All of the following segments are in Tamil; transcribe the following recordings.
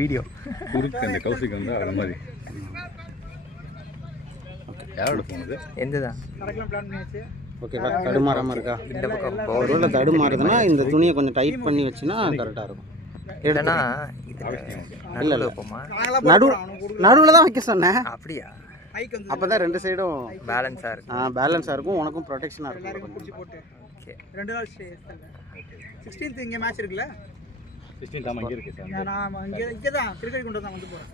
வீடியோ குறுக்கு அந்த கௌசிக்கு வந்து அது மாதிரி யாரோட ஃபோன் இது எந்த தான் ஓகேவா? தடுமாறாமல் இருக்கா? இந்த பக்கம் ஒருவேளை தடுமாறுதுன்னா இந்த துணியை கொஞ்சம் டைட் பண்ணி வச்சுன்னா கரெக்டாக இருக்கும். இல்லைன்னா இல்லை இல்லை வைப்போமா? நடுவில் தான் வைக்க சொன்னேன். அப்படியா? அப்போ தான் ரெண்டு சைடும் பேலன்ஸாக இருக்கும். பேலன்ஸாக இருக்கும், உனக்கும் ப்ரொடெக்ஷனாக இருக்கும். ஓகே. 2 நாள் ஸ்டே 16th இங்கே மேட்ச் இருக்குல்ல? 16 ஆமாம் இங்கே இருக்குது சார். நான் இங்கே தான் கிரிக்கெட் கொண்டு தான் வந்து போகிறேன்.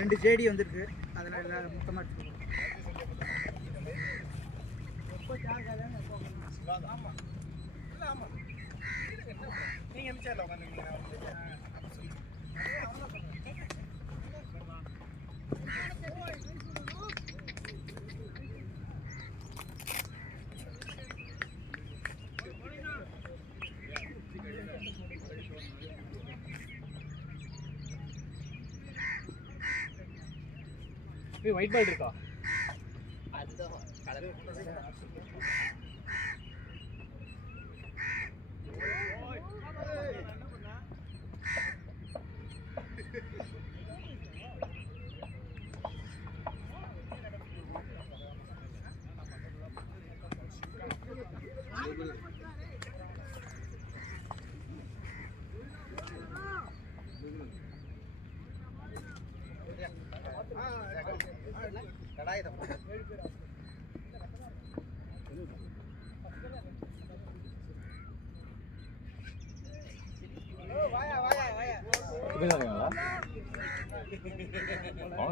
ரெண்டு ஜேடி வந்துருக்கு, அதனால எல்லாரும் மொத்தமாக எடுத்துக்கணும். நீங்கள் எம்ஜிஆரில் உட்காந்துருக்கீங்க. ஒயிட் பால் இருக்கா?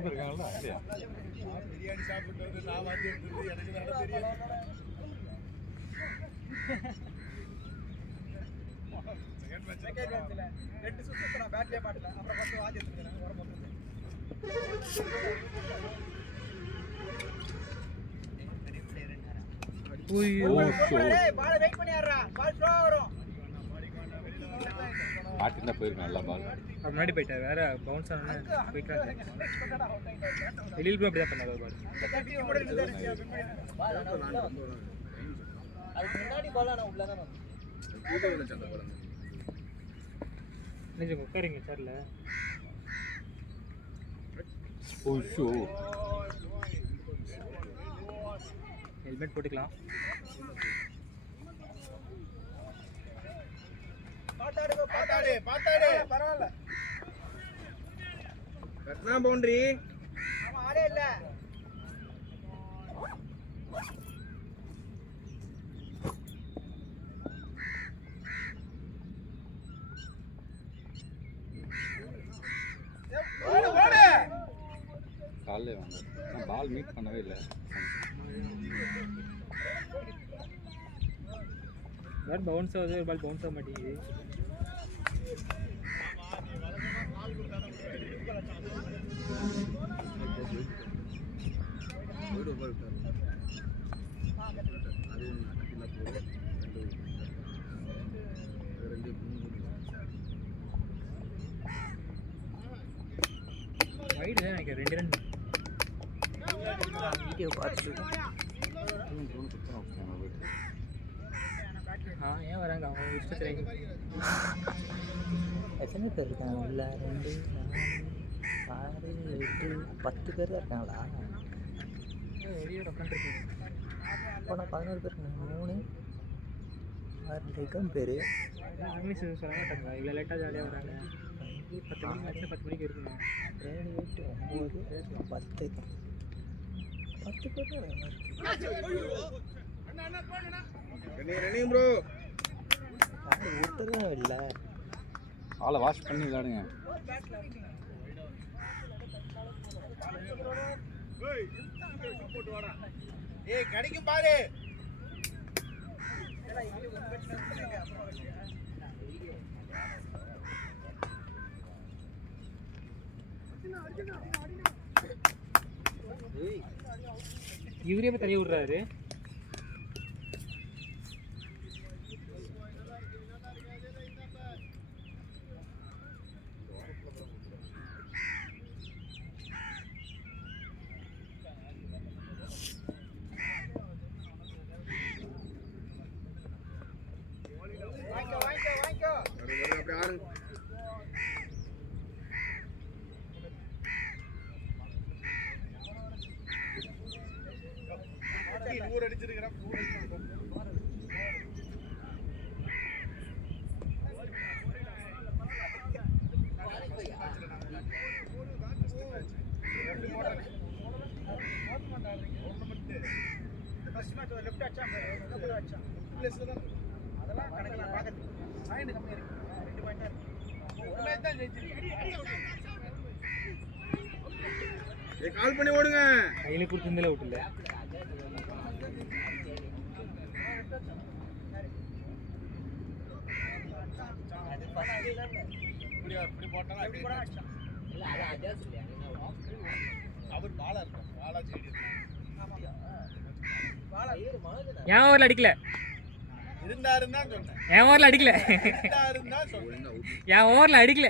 இருக்காங்களா இல்லையா? பிரியாணி சாப்பிட்டு வந்து நான் வந்து எனக்கு தான் தெரியும். செகண்ட் மேட்ச்ல 2 சுத்து நான் பேட்லயே மாட்டல, அப்புறம் வந்து வாதி எடுத்துறேன் வர மொத்தம். பால் வெயிட் பண்ணி ஆடுறா, பால் ஸ்லோவா வரும். ஆட்டினா போயிருக்கான் நல்லா பால். முன்னாடி போயிட்டார், வேற பவுன்ஸ் ஆனா போயிட்டாரு. வெளியில போய் அப்படியே பண்ணாத பால். அதுக்கு முன்னாடி பால் நான் உள்ள தான் வந்து. வீடியோ வந்து சண்டை போடுங்க. நீங்க உட்காருங்க சேர்ல. ஓஷோ. ஹெல்மெட் போட்டுக்கலாம். பாத்தாடு பரவாயில்ல. கட்னா பவுண்டரி. ஆமா ஆடே இல்ல. கால்ல வாங்க. நான் பால் மீட் பண்ணவே இல்லை. பால் பவுன்ஸ் ஆகுது, ஒரு பால் பவுன்ஸ் ஆக மாட்டேங்குது. வைடு தான் எனக்கு 2 ரன். வீடியோ பார்த்துட்டு ஏன் வராங்க அவங்க இஷ்டத்துக்கு? எத்தனை பேர் இருக்காங்க உள்ள? 2 4 6 8 10 பேர் தான் இருக்காங்களா? வெளியே உட்காந்துருக்கீங்க. இப்போ நான் 11 பேர் இருக்காங்க. 3 6 பேர். இங்கிலீஷ் சொல்ல மாட்டாங்க, இவ்வளோ லேட்டாக ஜாலியாக வராங்க. 10 மணிக்கு மேட்ச் 10 மணிக்கு இருக்குங்க. 7 8 9 10 பேர் ரன்னிங் ப்ரோ. ஒருத்தர் தான் இல்லை. ஆளை வாஷ் பண்ணி விளையாடுங்க. ஏய் கடிக்கும் பாரு. இவரே போய் தள்ளி விடுறாரு. அடிச்சிருக்கிறேன். ஃபர்ஸ்ட் மேட்ச் லெஃப்ட் அடிச்சான், லெஃப்ட் அடிச்சான். பிளேஸ்ல தான் அதெல்லாம் கணக்குல பாக்குறது. பாயிண்ட் கம்மியா இருக்கு. 2 பாயிண்ட் தான் இருக்கு. ஒரு மேட்ச் தான் ஜெயிச்சிருக்கு. கால் பண்ணி ஓடுங்க. கையில கொடுத்திருந்தல விட்டுல. அது ஃபர்ஸ்ட் இல்ல. இப்படி போட்டானா இப்படி கூட அடிச்சான். இல்ல அது அதே சொல்லியா. அவர் பாலா இருக்கான். பாலா ஜெயிடி இருக்கான். ஆமா. பாலா ஏறு மனதுல. ஏன் ஓவர்ல அடிக்கல? இருந்தாருன்னு தான் சொன்னேன். ஏன் ஓவர்ல அடிக்கல? இருந்தாருன்னு தான் சொன்னேன். ஏன் ஓவர்ல அடிக்கல?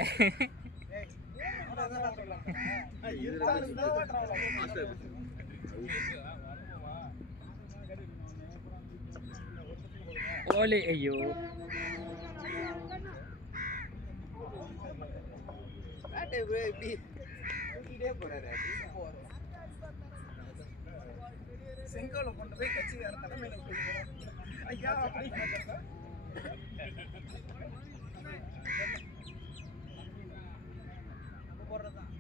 ஏய் அதான் சொல்லலாம். இருந்தாருன்னு தான் மாஸ்டர். ஓலே ஐயோ. பேட்டே இப்படி தூக்கிட்டே போறாரு. செங்கோல கொண்டு போய் கட்சிக்கார தலைமையில விட்டுருக்கோம். ஐயா அப்படி போடுறதான்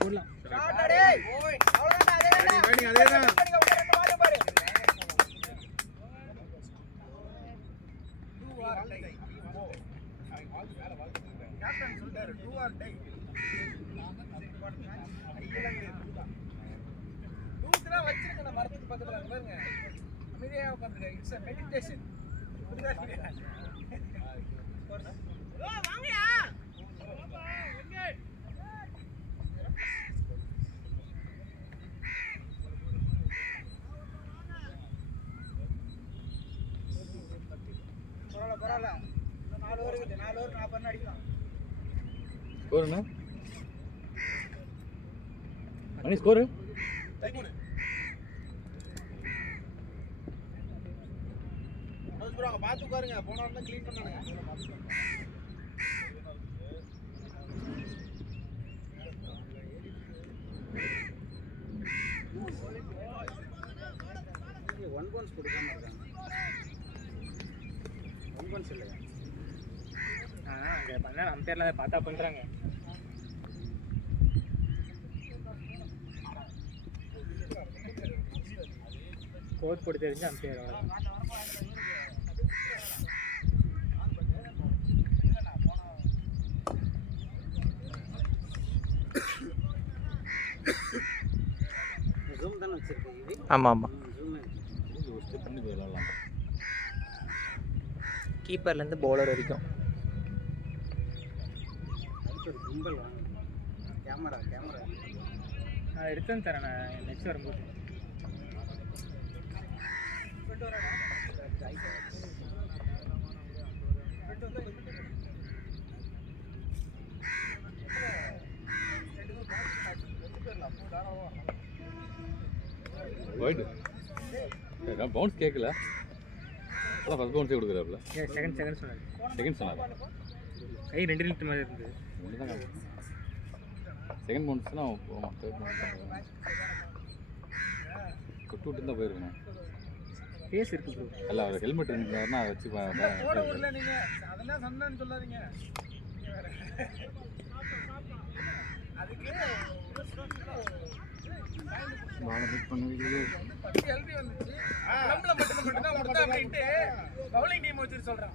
போடலாம். ஷாட் அடே ஓய் அவ்வளவுதான் அதேதான் பாரு பாரு டூ ஆர் டை கேப்டன் சொல்றாரு டூ ஆர் டை டூக்குனா வச்சிருக்கேன் மரத்துக்கு பக்கத்துல பாருங்க அமைதியா உட்கார்ந்துங்க இட்ஸ் a மெடிடேஷன் புரியுதா ஓ வாங்கயா எங்க பரவாயில்ல 4 ஓவர் இருக்குது 4 ஓவர் 40 ரன் அடிக்கலாம் ஸ்கோர் என்ன மணி ஸ்கோர் ப்ரோ பாத்து உட்காருங்க போன வாரம் க்ளீன் பண்ணானுங்க ஒன் பவுன்ஸ் கொடுக்காம இருக்காங்க. ஒன் பவுன்ஸ் இல்லையா? அங்கே பண்ண அம்பேர்லாம் பார்த்தா பண்ணுறாங்க. கோட் போட்டு தெரிஞ்சு அம்பேர் ஜூம் தானே வச்சிருக்கீங்க? ஆமாம் ஆமாம். பண்ணி போயிடலாம். கீப்பர்லேருந்து பவுலர் வரைக்கும் கும்பல் வாங்க. கேமரா நான் எடுத்து தரேன் நான் நெக்ஸ்ட் வரும்போது. ஒயிட் பவுன்ஸ் கேட்கல அதான் ஃபர்ஸ்ட் பவுன்ஸே கொடுக்குறாப்புல. செகண்ட் சொன்னார். செகண்ட் சொன்னார் கை 2 நிமிஷம் மாதிரி இருந்தது. ஒன்று தான் செகண்ட் பவுன்ஸ்னா போகலாம். தேர்ட் பவுன்ஸ் தொட்டு விட்டு தான் போயிருக்கணும். ஃபேஸ் இருக்கு ப்ரோ. இல்லை அவர் ஹெல்மெட் இருந்தாருன்னா அதை வச்சு போட விடல நீங்க அதெல்லாம் சண்டைன்னு சொல்லாதீங்க. அதுக்கு பாலை பிக் பண்ணுவீங்க. எல்பி வந்துச்சு நம்மள மட்டும் தான் கொடுத்தா அப்படின்ட்டு பவுலிங் டீம் வச்சு சொல்றான்.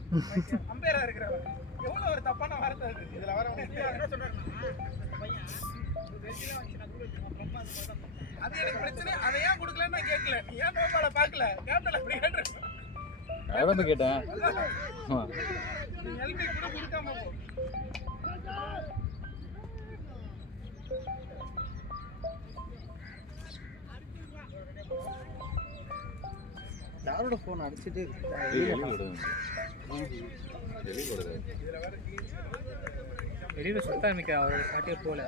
அம்பையரா இருக்கிறவர் எவ்வளவு ஒரு தப்பான வார்த்தை அது. இதுல வர என்ன சொல்றாரு பையன் வெஜில வாங்கி நான் கூட அது எனக்கு பிரச்சனை. அதை ஏன் கொடுக்கலன்னு நான் கேட்கல. நீ ஏன் நோபால பார்க்கல கேப்டன் அப்படி கேட்டு அதான் கேட்டேன். எல்பி கூட கொடுக்காம போ. யாரோட ஃபோன் அடிச்சுட்டே இருக்கு? வெளியில் சுத்த ஆரம்பிக்க அவரோட ஷாட்டே போல.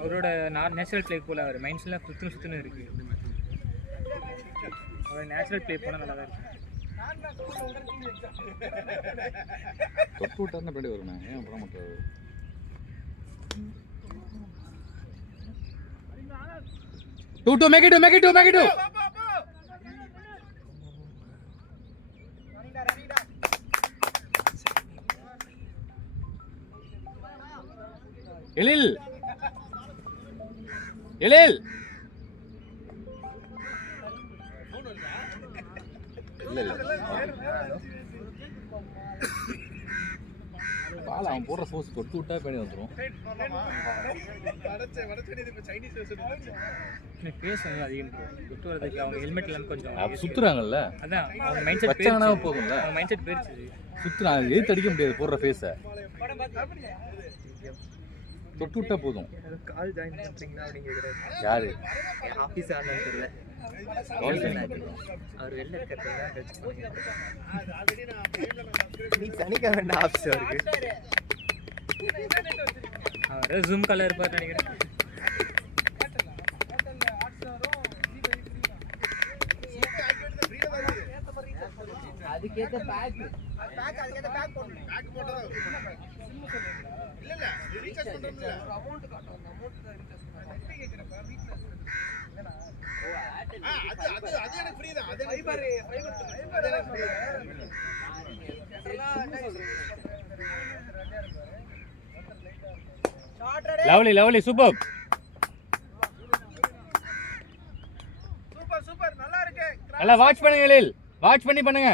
அவரோட நேச்சுரல் பிளே போல அவர் மைண்ட்ஸ்லாம் சுற்றுன்னு இருக்கு. அவர் நேச்சுரல் பிளே போனால் நல்லா தான் இருக்கு. தொட்டு விட்டாருன்னா பின்னாடி வருண்ணே. ஏன் அப்புறம் மட்டும் 2 make it 2 make it 2 make it 2 எழில் எழில் இல்ல பால் அவன் போடுற சோர்ஸ் தொட்டு விட்டா பேணி வந்துடும். பேஸ் வந்து அதிகம் தொட்டு வரதுக்கு அவங்க ஹெல்மெட் இல்லாமல் கொஞ்சம் அது சுத்துறாங்கல்ல, அதான் அவங்க மைண்ட் செட் வச்சாங்கன்னா போகும்ல, அவங்க மைண்ட் செட் போயிருச்சு. சுத்துறாங்க எது அடிக்க முடியாது போடுற ஃபேஸை, தொட்டு விட்டா போதும். கால் ஜாயின் பண்ணுறீங்களா அப்படின்னு கேட்குறாரு. யாரு ஆஃபீஸ் ஆனது தெரியல, அவர் வெளில இருக்கிறது நீ சனிக்கிழமை ஆஃபீஸ் அவருக்கு. அவர் ஜூம் காலில் இருப்பார் நினைக்கிறேன். அதுக்கேற்ற back lovely lovely super super super நல்லா இருக்கு. நல்லா வாட்ச் பண்ணுங்க எழில், வாட்ச் பண்ணி பண்ணுங்க.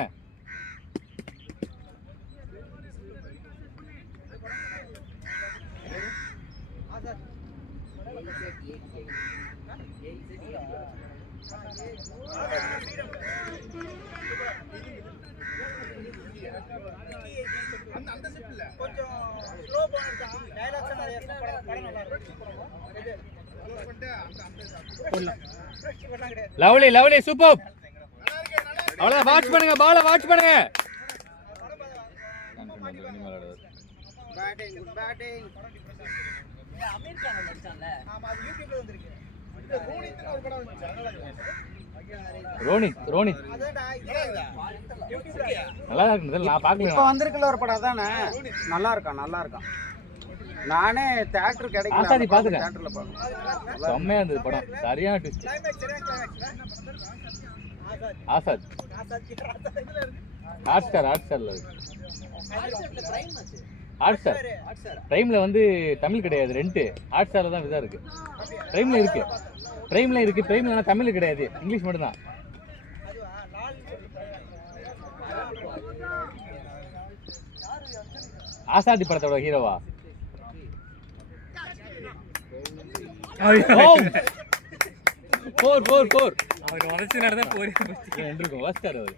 அந்த சிப் இல்ல கொஞ்சம் ஸ்லோ போனதா டயலாக்ஸ் நிறைய படம் நல்லா இருக்கு. லவ்லி லவ்லி சூப்பர், அவ்வளோ வாட்ச் பண்ணுங்க, பால வாட்ச் பண்ணுங்க. Batting good batting. Aamir Khan நடிச்சான்ல, ஆமா அது யூடியூப்ல வந்திருக்கு. இந்த ரோனித்னு ஒரு படம் வந்துச்சு. ரோனித் ரோனித் அதான்டா இதுடா யூடியூப்ல நல்லா இருக்கு. நான் இப்போ பார்க்கல, வந்திருக்கல ஒரு படம் தானே, நல்லா இருக்கான் நல்லா இருக்கான். நானே தியேட்டர் கிடைக்கல, ஆசாதி பார்த்துட்டேன். தியேட்டர்ல பார்த்தேன், செம்மையா இருந்தது படம், சரியான ட்விஸ்ட். கிளைமேக்ஸ் சரியா கிளைமேக்ஸ்ல ஆசாத் ஆசாத் இதுல இருக்கு. ஹாட்ஸ்டார்ல இருக்கு. பிரைம் ஆச்சு. ஹாட்ஸ்டார் பிரைம்ல வந்து தமிழ் கிடையாது, ரெண்ட். ஹாட்ஸ்டார்ல தான் இதா இருக்கு. பிரைம்ல இருக்கு, பிரைம்ல இருக்கு. பிரைம்ல ஆனா தமிழ் கிடையாது, இங்கிலீஷ் மட்டும் தான். அதுவா லால் ஆசாதி படத்தோட ஹீரோவா? ஃபோர் ஃபோர் ஃபோர் அவர் உடச்சு நடந்தா போய் இருக்கும். வாஸ்டார் அவர்.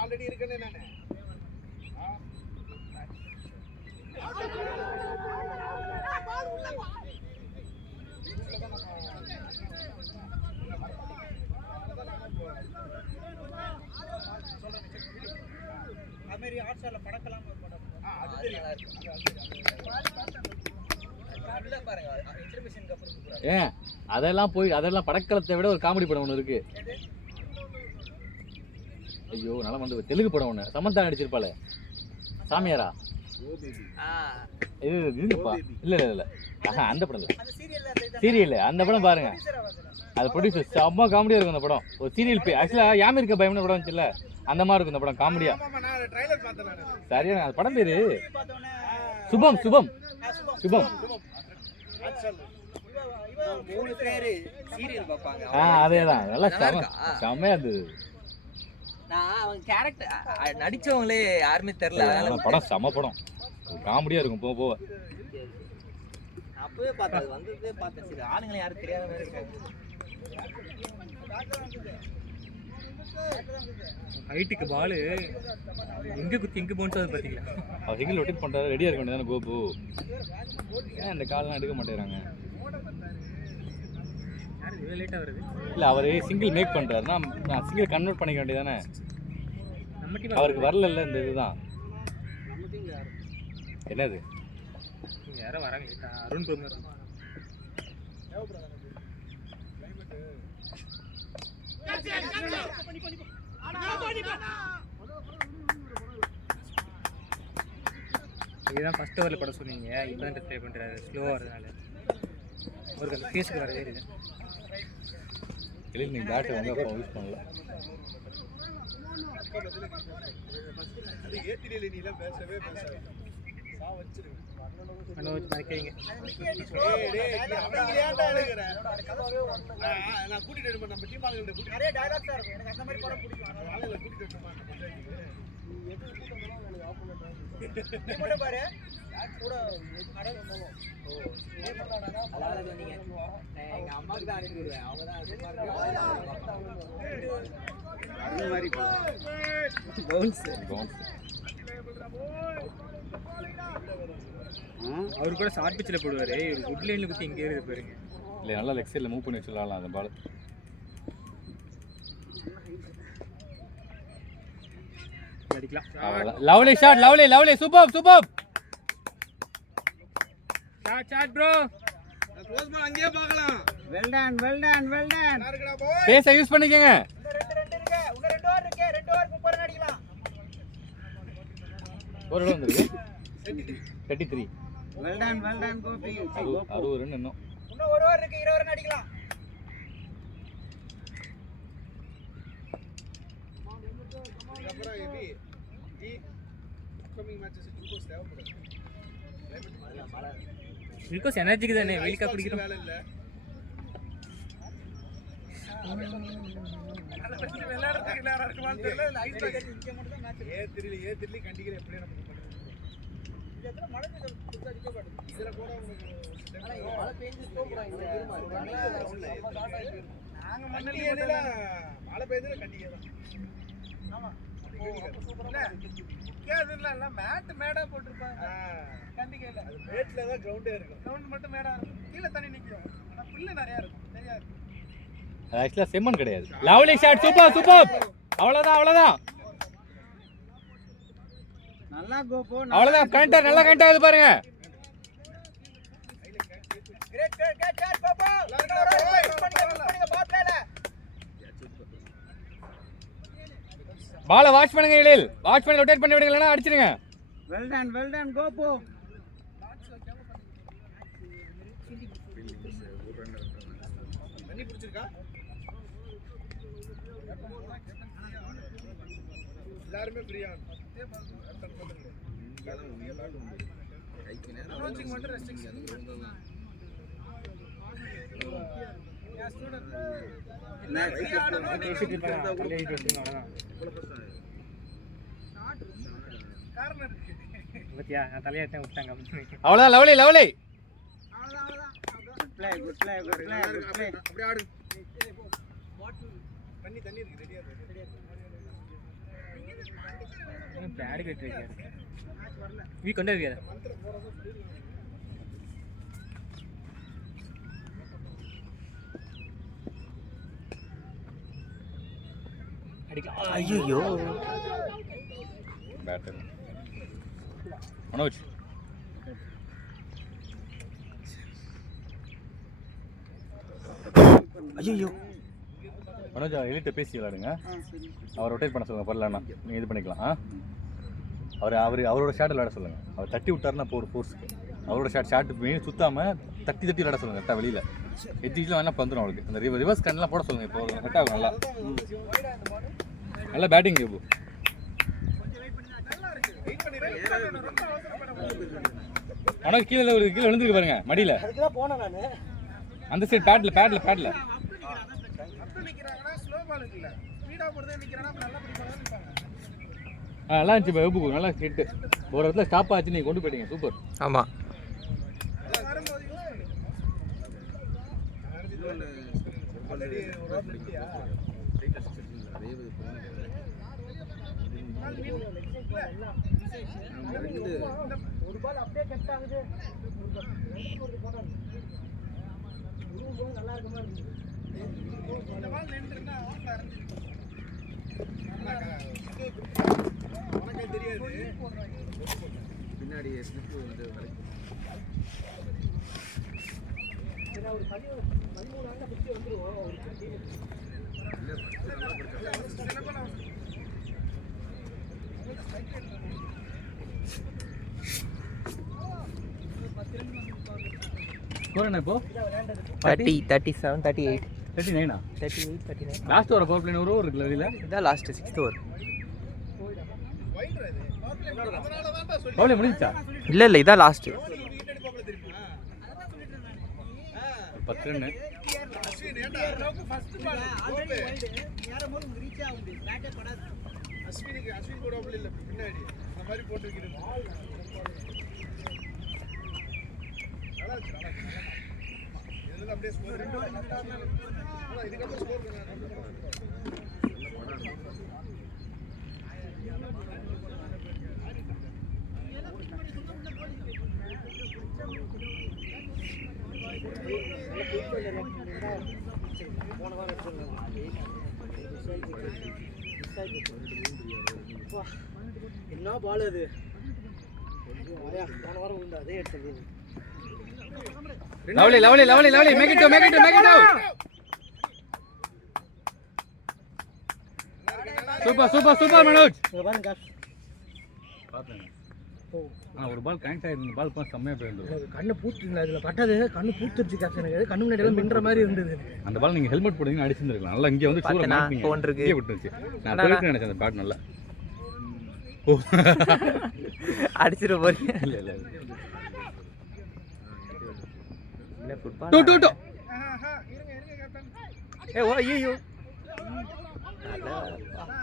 ஆல்ரெடி இருக்கேன்னு நானு அதுமாரி ஹாட்ஸ்டார்ல படக்கலாம் ஒரு படம். அது பாருங்க இன்டர்மிஷனுக்கு அப்புறம் ஏன் அதெல்லாம் போய் அதெல்லாம் படக்களத்தை விட ஒரு காமெடி படம் ஒன்று இருக்கு. ஐயோ நல்லா வந்து தெலுங்கு படம் ஒன்று சமந்தா நடிச்சிருப்பாளே, சாமியாரா? இது இதுப்பா இல்ல இல்ல இல்ல அந்த படம் இல்லை, அந்த சீரியல்ல சீரியல் அந்த படம் பாருங்க. அது ப்ரொடியூசர் செம்ம காமெடியா இருக்கும் அந்த படம். ஒரு சீரியல் ஆக்சுவலா யாமி இருக்க பயம்னு படம் வந்துச்சுல்ல, அந்த மாதிரி இருக்கும் இந்த படம் காமெடியா. ட்ரைலர் பார்த்தேன். சரியான அந்த படம் பேரு சுபம் சுபம் சுபம். மூணு பேரு சீரியல் பார்ப்பாங்க. அதேதான், நல்லா செம்மையா இருந்தது. நான் அவங்க கேரக்டர் நடிச்சவங்களே யாருமே தெரியல. படம் செம்ம படம், காமெடியா இருக்கும் போக போக. வித்தியாசம். அப்பவே பார்த்தேன், அது வந்ததே பார்த்தேன். சரி ஆளுங்களை யாரும் தெரியாத மாதிரி இருக்காங்க. ஹைட்டுக்கு பால் எங்கே குத்தி எங்கே போன்ட்டு அது பார்த்தீங்களா? அவர் சிங்கிள் ரொட்டேட் பண்ணுறாரு, ரெடியாக இருக்க வேண்டியதானே கோபு. ஏன் இந்த காலெலாம் எடுக்க மாட்டேறாங்க? யார் இவ்வளோ லேட்டாக வருது? இல்லை அவர் சிங்கிள் மேக் பண்ணுறாருன்னா நான் சிங்கிள் கன்வெர்ட் பண்ணிக்க வேண்டியதானே. நம்ம டீம் அவருக்கு வரல இந்த இதுதான். என்னது யாரும் வராங்க லேட்டா? அருண் பிரதமர் இதுதான் ஃபர்ஸ்ட் ஓவரில் படம் சொன்னீங்க. இப்போ தான் ட்ரை பண்ணுறாரு ஸ்லோவாக வரதுனால ஒரு அந்த ஃபேஸுக்கு வரவே இல்லை. இல்லை நீ பேட்டை வந்து அப்போ யூஸ் பண்ணல. மனோஜ் மறைக்கிறீங்க. நான் கூட்டிட்டு நம்ம டீம் ஆளுங்க நிறைய டயலாக்ஸா இருக்கும். எனக்கு அந்த மாதிரி படம் பிடிக்கும். அதனால கூட்டிட்டு பாரு கூட எங்க அம்மாக்கு தான் அனுப்பி விடுவேன். அவங்க தான் அந்த மாதிரி அவரு கூட ஷார்ட் பிச்சில் போடுவார். ஒரு குட் லைனில் குத்தி இங்கே இருக்குது பாருங்க. இல்லை நல்லா லெக் சைடில் மூவ் பண்ணி வச்சுடலாம் அந்த பால். அடிக்கலாம். Lovely shot, lovely lovely, super super shot bro. Close ball அங்கேயே பார்க்கலாம். Well done well done well done. யாருக்குடா பாய்? பேஸை யூஸ் பண்ணிக்கங்க. ரெண்டு இருக்கு. உங்க 2 ஓவர் இருக்கு. 2 ஓவர் 30 ரன் அடிக்கலாம். ஒரு ரன் வந்துருக்கு. 33. Well done Gopi. 60 ரன் இன்னும். இன்னும் 1 ஓவர் இருக்கு. 20 ரன் அடிக்கலாம். அப்புறம் ஏபி அப்கமிங் மேட்சஸ் இன்கோஸ் தேவைப்படுது. இன்கோஸ் எனர்ஜிக்கு தானே வெயில்கா குடிக்கிறோம். வேலை இல்ல. விளையாடுறதுக்கு நேரம் இருக்குமான்னு தெரியல. ஐஸ் பாக்கெட் இங்க மட்டும் தான் மேட்ச். ஏ3 கண்டிக்கிற எப்படியே நமக்கு பண்றது. இது எத்தனை மழை பெய்யுது அடிக்க மாட்டேங்குது. இதுல கூட உங்களுக்கு மழை பெய்ஞ்சு போறாங்க. நாங்க மண்ணலி ஏதல மழை பெய்யுதுல கண்டிக்கே தான். ஆமா. சூப்பரா கேதுல இல்ல மேட் மேடா போட்டுருப்பாங்க. கண்டிக்கல. அது மேட்ல தான் கிரவுண்டே இருக்கும். கிரவுண்ட் மட்டும் மேடா இருக்கும். கீழ தண்ணி நிக்கும். ஆனா புல்லு நிறைய இருக்கும். தெரியாது. ஆக்சுவலாக செம்மன் கிடையாது. Lovely shot, super super. அவ்வளோதான் நல்லா கோபு. அவ்வளோதான். கண்டர் நல்லா கண்டர் ஆகுது பாருங்க. கிரேட் கோபு. பண்ணுங்க பாப்லேல. பாலை வாட்ச் பண்ணுங்க எழில். வாட்ச் பண்ணி ரொட்டேட் பண்ணி விடுங்க, இல்லைன்னா அடிச்சிடுங்க. Well done Gopu. தண்ணி பிடிச்சிருக்கா? எல்லாருமே ஃப்ரீயா கோச்சிங் மட்டும் ரெஸ்ட்ரிக்ஷன். காரணம் இருக்கு. பத்தியா நான் தலையாட்டேன் விட்டாங்க. அவ்வளோதான் லவ்லி லவ்லி. Good play. அப்படியே ஆடு. தண்ணி இருக்கு. ரெடியா இருக்கு. பேட் கட் இருக்காரு. வீ கொண்டே இருக்காரு. அடிக்கலாம். ஐயோ பேட்டர் மனோஜ். ஐயோ மனோஜ் எலிட்ட பேசி விளையாடுங்க. அவர் ரொட்டேட் பண்ண சொல்லுங்க. பரவாயில்லண்ணா நீங்கள் இது பண்ணிக்கலாம். அவரோட ஷாட் விளையாட சொல்லுங்கள். அவர் தட்டி விட்டாருன்னா இப்போ ஒரு ஃபோர்ஸுக்கு அவரோட ஷாட் மெயின் சுத்தாமல் தட்டி விளையாட சொல்லுங்கள். கரெக்டாக வெளியில் எஜ்ஜில் வேணால் வந்துடும் அவளுக்கு. அந்த ரிவர்ஸ் கண்ணெலாம் போட சொல்லுங்கள். இப்போ கரெக்டாக ஆகும். நல்லா பேட்டிங் இப்போ. மனோஜ் கீழே விழுந்துருக்கு பாருங்க மடியில். அந்த சைடு பேட்டில் நல்லா இருந்துச்சு. நல்லா ஹிட்டு ஒரு இடத்துல ஸ்டாப் ஆச்சு. நீங்கள் கொண்டு போயிட்டீங்க. சூப்பர். ஆமாம். ஒரு பால் அப்படியே கட் ஆகுது. நல்லா இருக்குமா இந்த பால் நின்றுனா ஆஃப்ல உனக்கு தெரியாது பின்னாடி ஸ்லிப் வந்து ஒரு 13 ஆண்டு பிடிச்சி வந்துருவோம். ஸ்கோர் என்ன இப்போ 30, 37, 38, 39 38, 39. லாஸ்ட் ஓவர் பவர் பிளேன் ஒரு ஓவர் இருக்குல்ல இதில் இதான் லாஸ்ட் 6th ஓவர். பவர் முடிஞ்சிச்சா? இல்லை இதான் லாஸ்ட். 10 ரன். அஸ்வின் கூட இல்ல பின்னாடி அந்த மாதிரி போட்டுருக்கிறது. இதுல அப்படியே ஸ்கோர் 2 இதுக்கப்புறம் ஸ்கோர் என்ன பால் அது போன வாரம் உண்டு அதே எடுத்தது. Lovely make it out. Super Manoj. பாருங்க பாத்தேன். ஒரு பால் கனெக்ட் ஆயிருந்த பால் பாஸ் செம்மையா போயிருந்தது. கண்ணு பூத்துருந்தா இதுல பட்டது கண்ணு பூத்துருச்சு காசு. எனக்கு கண்ணு முன்னாடி எல்லாம் மின்ற மாதிரி இருந்தது. அந்த பால் நீங்க ஹெல்மெட் போடுங்க அடிச்சிருந்திருக்கலாம். நல்லா இங்க வந்து சூல மாட்டிங்க. போன் இருக்கு. இங்கே விட்டுருச்சு. நான் போயிட்டு நினைச்சேன் அந்த பேட் நல்லா. அடிச்சிர போறீங்க. இல்ல இல்ல ஃபுட்பால். டூ இருங்க கேப்டன். ஓ ஐயோ.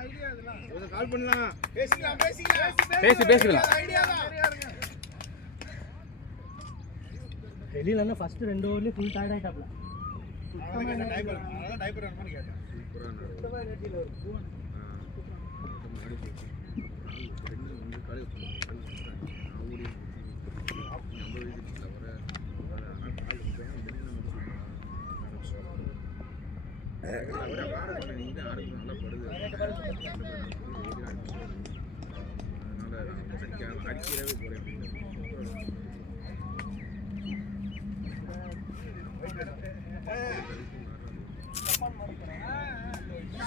ஐடியா இதெல்லாம். ஒரு கால் பண்ணலாம். பேசிக்கலாம். பேசிக்கலாம். ஐடியா தான். வெளியில ஃபர்ஸ்ட் 2 ஓவர்லயே ஃபுல் டயர்ட் ஆயிட்டாப்ல. டைப்பர் ரன் கேட்டேன். சுத்தமா எனர்ஜில ஒரு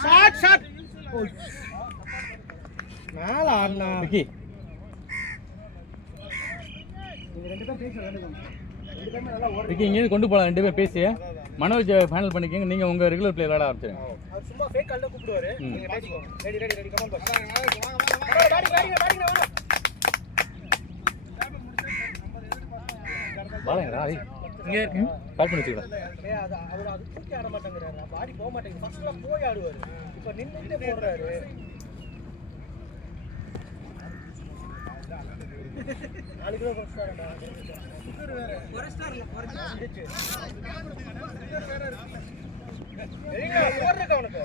ஷாட் மேல ஆடுனா விக்கி நீங்க ரெண்டு பேரும் பேச வேண்டாம். ரெண்டு பேரும் நல்லா ஓடுறீங்க. விக்கி இங்க கொண்டு போலாம். ரெண்டு பேரும் பேசி மனோஜ் ஃபைனல் பண்ணிக்கங்க. நீங்க உங்க ரெகுலர் பிளேயர் விளையாட ஆரம்பிச்சிருங்க. அவர் சும்மா ஃபேக் கால்ல கூப்பிடுவாரு. நீங்க பேசிக்கோங்க. Ready come on boss. வாங்க. பாலங்கடா இங்க கால் பண்ணி வச்சுக்கலாம். அது அவர் அது தூக்கி ஆட மாட்டேங்கிறாரு. பாடி போக மாட்டேங்குது. ஃபர்ஸ்ட்ல போய் ஆடுவாரு. இப்போ நின்னுட்டே போறாரு. நாளைக்கு தான் ஃபர்ஸ்ட் ஆடா. சுகர் வேற. ஃபர்ஸ்ட் இல்ல வந்துச்சு. சுகர் வேற இருக்கு. ஏங்க ஓடுறக்க உனக்கு.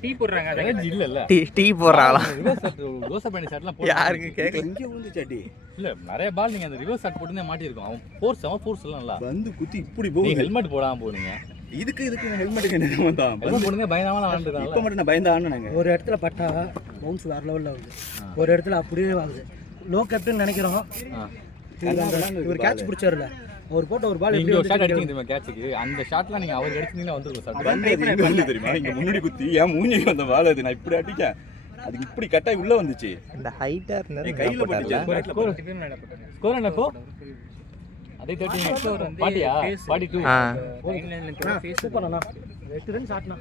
டீ போடுறாங்க. அது எனர்ஜி இல்ல டீ போடுறாங்களா? ரிவர்ஸ் ஷாட் தோசை பண்ணி ஷாட்லாம் போட்டு யாருக்கு கேட்கல. இங்கே வந்து சட்டி இல்ல நிறைய பால் நீங்க அந்த ரிவர்ஸ் ஷாட் போட்டுனே மாட்டி இருக்கும். அவன் ஃபோர்ஸ் எல்லாம் நல்லா. வந்து குத்தி இப்படி நீ போகுது. ஹெல்மெட் போடாம போனீங்க. இதுக்கு ஹெல்மெட்டுக்கு என்ன சம்பந்தம்? ஹெல்மெட் போடுங்க பயந்தாம விளையாண்டுருக்காங்க. இப்போ மட்டும் நான் பயந்து ஆடுனாங்க. ஒரு இடத்துல பட்டா பவுன்ஸ் வேற லெவல்ல ஆகுது. ஒரு இடத்துல அப்படியே ஆகுது. லோ கேப்டன் நினைக்கிறோம். இவர் கேட்ச் பிடிச்சாருல. அவர் போட்ட ஒரு பால் நீங்க எப்படி ஒரு ஷாட் அடிச்சீங்க தெரியுமா கேட்ச்க்கு? அந்த ஷாட்லாம் நீங்க அவர் அடிச்சீங்கன்னா வந்திருக்கும் சார். வந்து எங்க வந்து தெரியுமா? இங்க முன்னாடி குத்தி ஏன் மூஞ்சிக்கு வந்த பால் அது நான் இப்படி அடிச்சேன். அது இப்படி கட்டாய் உள்ள வந்துச்சு. இந்த ஹைட்டா இருந்தாரு கையில போட்டார்ல. ஸ்கோர் என்ன இப்போ? அதே 13 பாட்டியா? 42. சூப்பர் அண்ணா. 8 ரன் ஷாட்னா.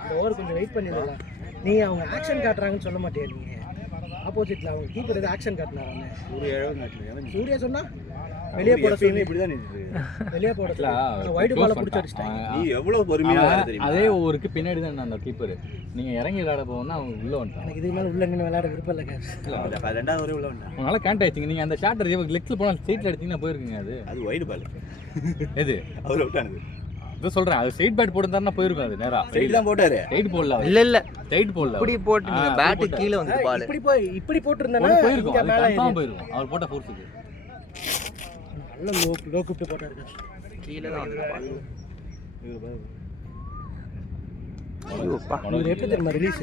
இந்த ஓவர் கொஞ்சம் வெயிட் பண்ணிடுங்க. நீ அவங்க ஆக்ஷன் காட்டுறாங்கன்னு சொல்ல மாட்டேன். நீங்க ஆப்போசிட்ல அவங்க கீப்பர் ஏதோ ஆக்ஷன் காட்டினாரு. சூர்யா சொன்னா வெளியே போட சொல்லி இப்படிதான் நின்னுட்டு வெளியே போட Actually, வைடு close பால பண்ணிட்டான். பிடிச்சி அடிச்சிட்டாங்க. நீ எவ்வளவு பொறுமையா அவன் தெரியுமா? அதே ஓவருக்கு பின்னாடி தான் அந்த கீப்பர். நீங்க இறங்கி விளையாட போனா அவன் உள்ள வந்துட்டான். எனக்கு இதுக்கு மேல உள்ள நின்று விளையாட விருப்பம் இல்லை கேஸ். ரெண்டாவது ஒரே உள்ள வந்தா. உங்களால கேண்ட் ஆயிடுச்சு. நீங்க அந்த ஷாட் லெக்ல போனா ஸ்ட்ரைட்ல அடிச்சீங்கன்னா போயிருக்குங்க அது. அது வைடு பால். எது? அவர் அவுட் ஆனது. இது சொல்றேன். அது ஸ்ட்ரைட் பேட் போட்டுருந்தாருன்னா போயிருக்கும் அது நேரா. சைடு தான் போட்டாரு. ஸ்ட்ரைட் போடல. இல்ல ஸ்ட்ரைட் போடல. இப்படி போட்டு நீங்க பேட் கீழ வந்து பால் இப்படி போட்டுருந்தேன்னா போயிருக்கும். இங்க அது மேல கன்ஃபார்ம் போயிருக்கும். அவர் போட்ட ஃபோர்ஸுக்கு. நல்ல லோ கூப்பிட்டு போட்டாரு கேஸ். கீழ தான் வந்து பால் இவர் பாரு. ஐயோப்பா இது எப்படி தெரியுமா ரிலீஸ்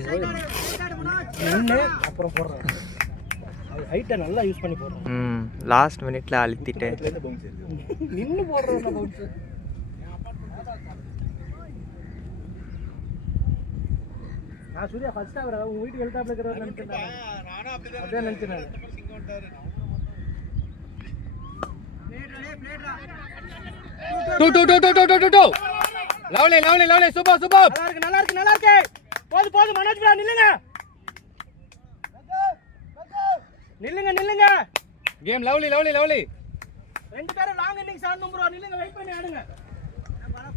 நின்று அப்புறம் போடுறாங்க. அது ஹைட்டை நல்லா யூஸ் பண்ணி போடுறாங்க. லாஸ்ட் மினிட்ல அழுத்திட்டு இதுல இருந்து பவுன்ஸ் இருக்கு. நின்று போடுறோம் பவுன்ஸ். நான் சூர்யா ஃபர்ஸ்ட் அவர் உங்க வீட்டுக்கு எழுத்தாப்புல இருக்கிறவர் நினைச்சேன். நானும் அப்படிதான் அதான் நினைச்சேன் நான். சிங்கம் விட்டாரு. டூ. Lovely super. நல்லா இருக்கு. போது மனோஜ் bro நில்லுங்க. Game lovely. ரெண்டு பேரும் லாங் இன்னிங்ஸ் ஆடணும் bro. நில்லுங்க வெயிட் பண்ணி ஆடுங்க.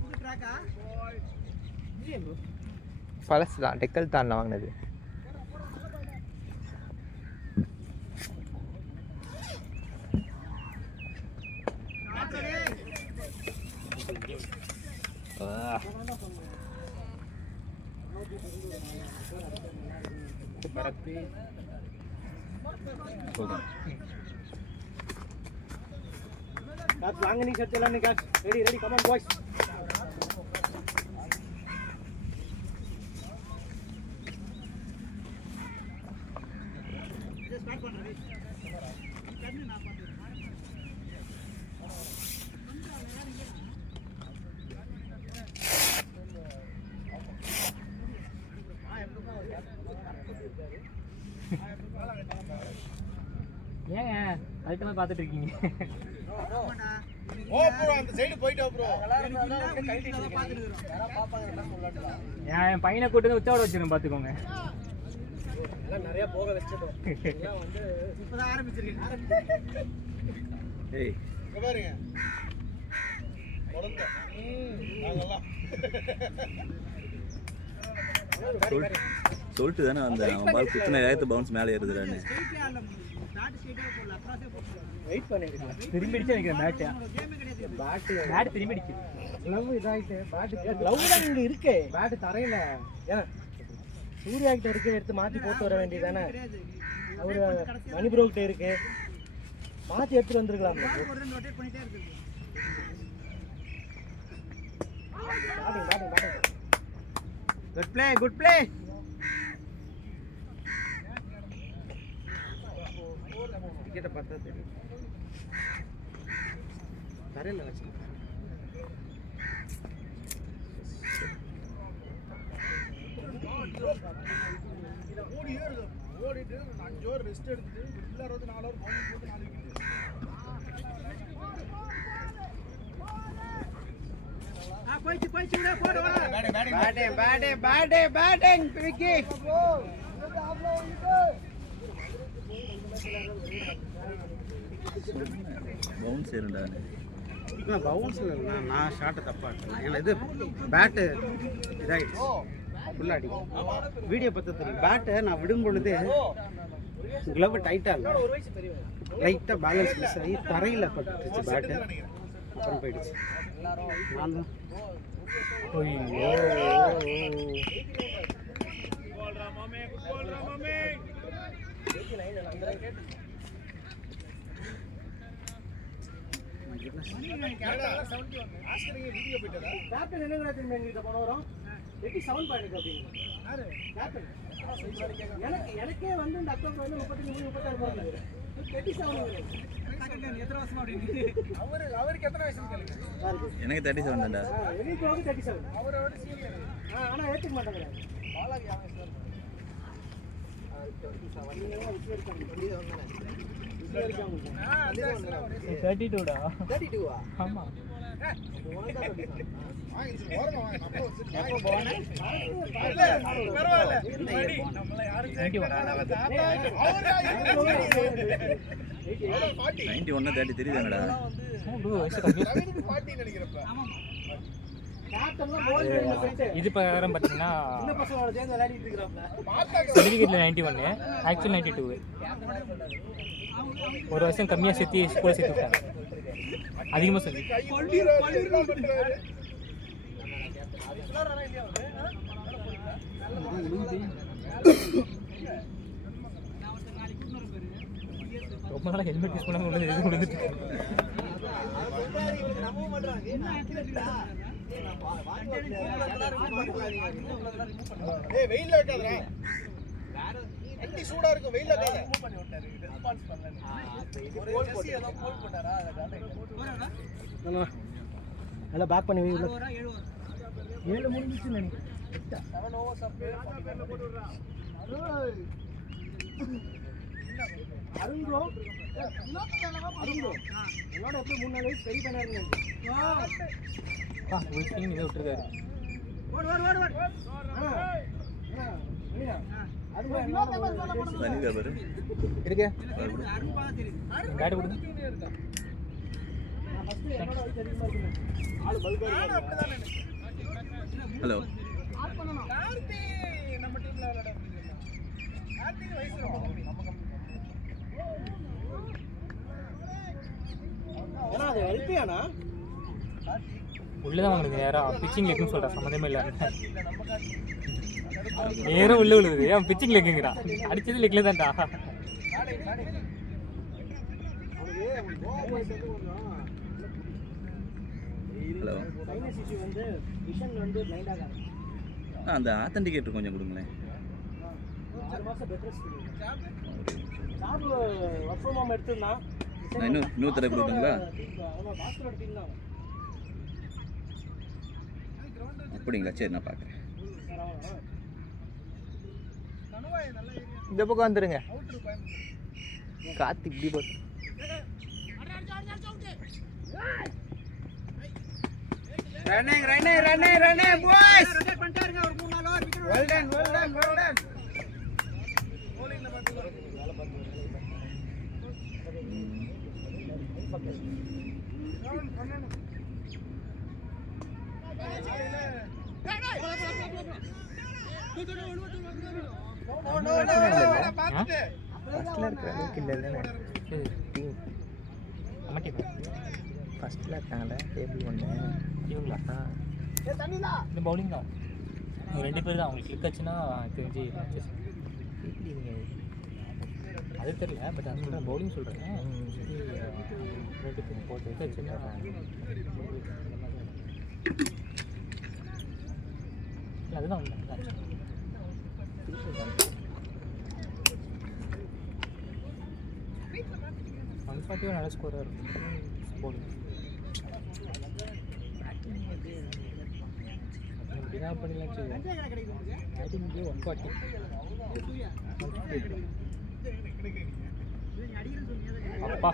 புது ட்ராக்கா? பழசு தான் டெக்கல் தான் வாங்கினது. Guys, லாங் இன்னிங்ஸ் அடிச்சலாம் நீ guys. Ready come on boys. ஏங்க அதுக்கு பார்த்துட்டு இருக்கீங்க? ஓ ப்ரோ அந்த சைடு போய்டா ப்ரோ. என் பையனை கூட்டு வந்து உச்சாவோட வச்சிருக்கேன் பார்த்துக்கோங்க. எல்லாம் நிறைய போக வச்சதோ. எல்லாம் வந்து இப்பதான் ஆரம்பிச்சிருக்கீங்க. ஏய் இங்க பாருங்க. குழந்தை. நாங்கலாம். சொல்லிட்டு தானே அந்த அவன் பால் குத்துன ஏத்து பவுன்ஸ் மேலே ஏறுதுறானே. வெயிட் பண்ணிருக்கேன். திரும்பி அடிச்சு நினைக்கிறேன் பேட் திரும்பி அடிக்குது. லவ் இதாயிட்டு பேட் லவ் தான் இங்க இருக்கு. பேட் தரையில ஏன் சூர்யா கிட்ட இருக்கு, எடுத்து மாத்தி போட்டு வர வேண்டியதானே. அவரு மணி ப்ரோ கிட்ட இருக்கு, மாத்தி எடுத்துட்டு வந்திருக்கலாம். Good play. டிக்கெட்டை பார்த்தா தெரியும். தரையில வச்சு ஓடிட்டு 5 ஓவர் ரெஸ்ட் எடுத்துட்டு எல்லாரும் வந்து 4 ஓவர் பவுலிங் போட்டு 4 விக்கெட். பேட்டிங் விக்கி. பவுன்ஸ் ஏறுண்டானே. பவுன்ஸ் நான் ஷாட்டை தப்பா எடுத்தேன். ஏன்னா இது பேட்டு இதாகிடுச்சு ஃபுல்லாடி. வீடியோ பார்த்து தெரியும். பேட்டை நான் விடும் பொழுது க்ளவ் டைட்டாக இல்லை, லைட்டாக பேலன்ஸ் மிஸ் ஆகி தரையில் பட்டுச்சு பேட்டு. அப்புறம் போயிடுச்சு. நான் தான் கேப்டன் என்ன தெரியுமா எங்கிட்ட போன வரும் 87 பாயிண்ட் அப்படிங்க. கேப்டன் எனக்கே வந்து இந்த அக்டோபர் வந்து 33 36 பாயிண்ட் 37. எத்தனை வருஷமா அப்படி அவருக்கு எத்தனை வயசு கேளுங்க. எனக்கு 37 தான்டா. எனக்கு 37. அவரோட சீனியர். ஆனா ஏத்துக்க மாட்டாங்க. பாலாஜி அவங்க சார் 32 டா. 32 ஆமா. நைன்டி ஒன்னு தேடி தெரியுதுங்கடா. இது பிரகாரம் பார்த்தீங்கன்னா சின்ன பசங்களோட சேர்ந்து விளையாடிட்டு இருக்கிறாப்ல. சர்டிஃபிகேட்டில் 91, ஆக்சுவல் 92. ஒரு வருஷம் கம்மியாக சேர்த்து ஸ்கூலில் சேர்த்து விட்டாங்க. அதிகமாக சொல்லி ரொம்ப நாளாக ஹெல்மெட் யூஸ் பண்ணாமல் உள்ளது எது கொடுத்துட்டு ஏய் வெயில்ல வைக்காதடா. வண்டி சூடா இருக்கும், வெயில்ல வைக்காத. ரெஸ்பான்ஸ் பண்ணல. ஒரு ஜெர்சி ஏதோ கோல் போட்டாரா அதனால. எல்லாம் பேக் பண்ணி உள்ள 7 முடிஞ்சிச்சு நினைக்கிறேன். 7 overs of play. Arun bro என்னோட எப்படி 3 நாள் வயசு பெரிய பண்ணா இருந்தேன். ஒரு ஸ்கிங் இதை விட்டுருக்காரு. தனிதா பாரு இருக்கு பேட் கொடுங்க. ஹலோ கார்த்தி நம்ம டீம்ல விளையாட முடியல. கார்த்தி வயசு ரொம்ப கம்மி. ஏன்னா அது எல்பியானா உள்ளதான் வாங்குறது நேரம் பிச்சிங் லெக்குன்னு சொல்கிறேன். சம்மந்தமே இல்லை. நேரம் உள்ள விழுது. ஏன் பிச்சிங் லெக்குங்கிறான்? அடிச்சது லெக்கில் தான்டா. ஹலோ சைனஸ் இஷ்யூ வந்து விஷன் வந்து பிளைண்ட் ஆகாது. அந்த ஆத்தன்டிகேட்டர் கொஞ்சம் கொடுங்களேன். 6 மாசம் bed rest job work from home எடுத்துருந்தான். நான் இன்னும் தடவை கொடுக்குங்களா? அவன் பாஸ்கரோட டீம் தான். அப்படிங்களா? சரி நான் பார்க்குறேன். கணுவாய் நல்ல ஏரியா. இந்த பக்கம் வந்துருங்க. அவுட்டர் கோயம்புத்தூர். கார்த்திக் இப்படி போட்டு Running, boys. Well done. bowling-ல பாத்துக்கோ. பண்ணணும். பாத்துட்டு ஃபர்ஸ்ட்ல இருக்கிற அளவுக்கு இல்லை தானே டீம். நம்ம டீம் ஃபர்ஸ்ட்ல இருக்காங்கல்ல டேபிள் ஒன்று இவங்களா? இந்த பவுலிங் தான். இவங்க 2 பேர் தான். அவங்களுக்கு கிளிக் ஆச்சுன்னா தெரிஞ்சு மேட்சஸ் இல்லைங்க. அது தெரியல. பட் அது சொல்கிறேன், பவுலிங் சொல்கிறேன். 2 பேர் போட்டு கிளிக் ஆச்சுன்னா இல்லை அதுதான் உண்மை. 140 நல்ல ஸ்கோராக இருக்கும் பவுலிங். வினா பண்ணிடலாம். பேட்டிங்க்கு 140. அப்பா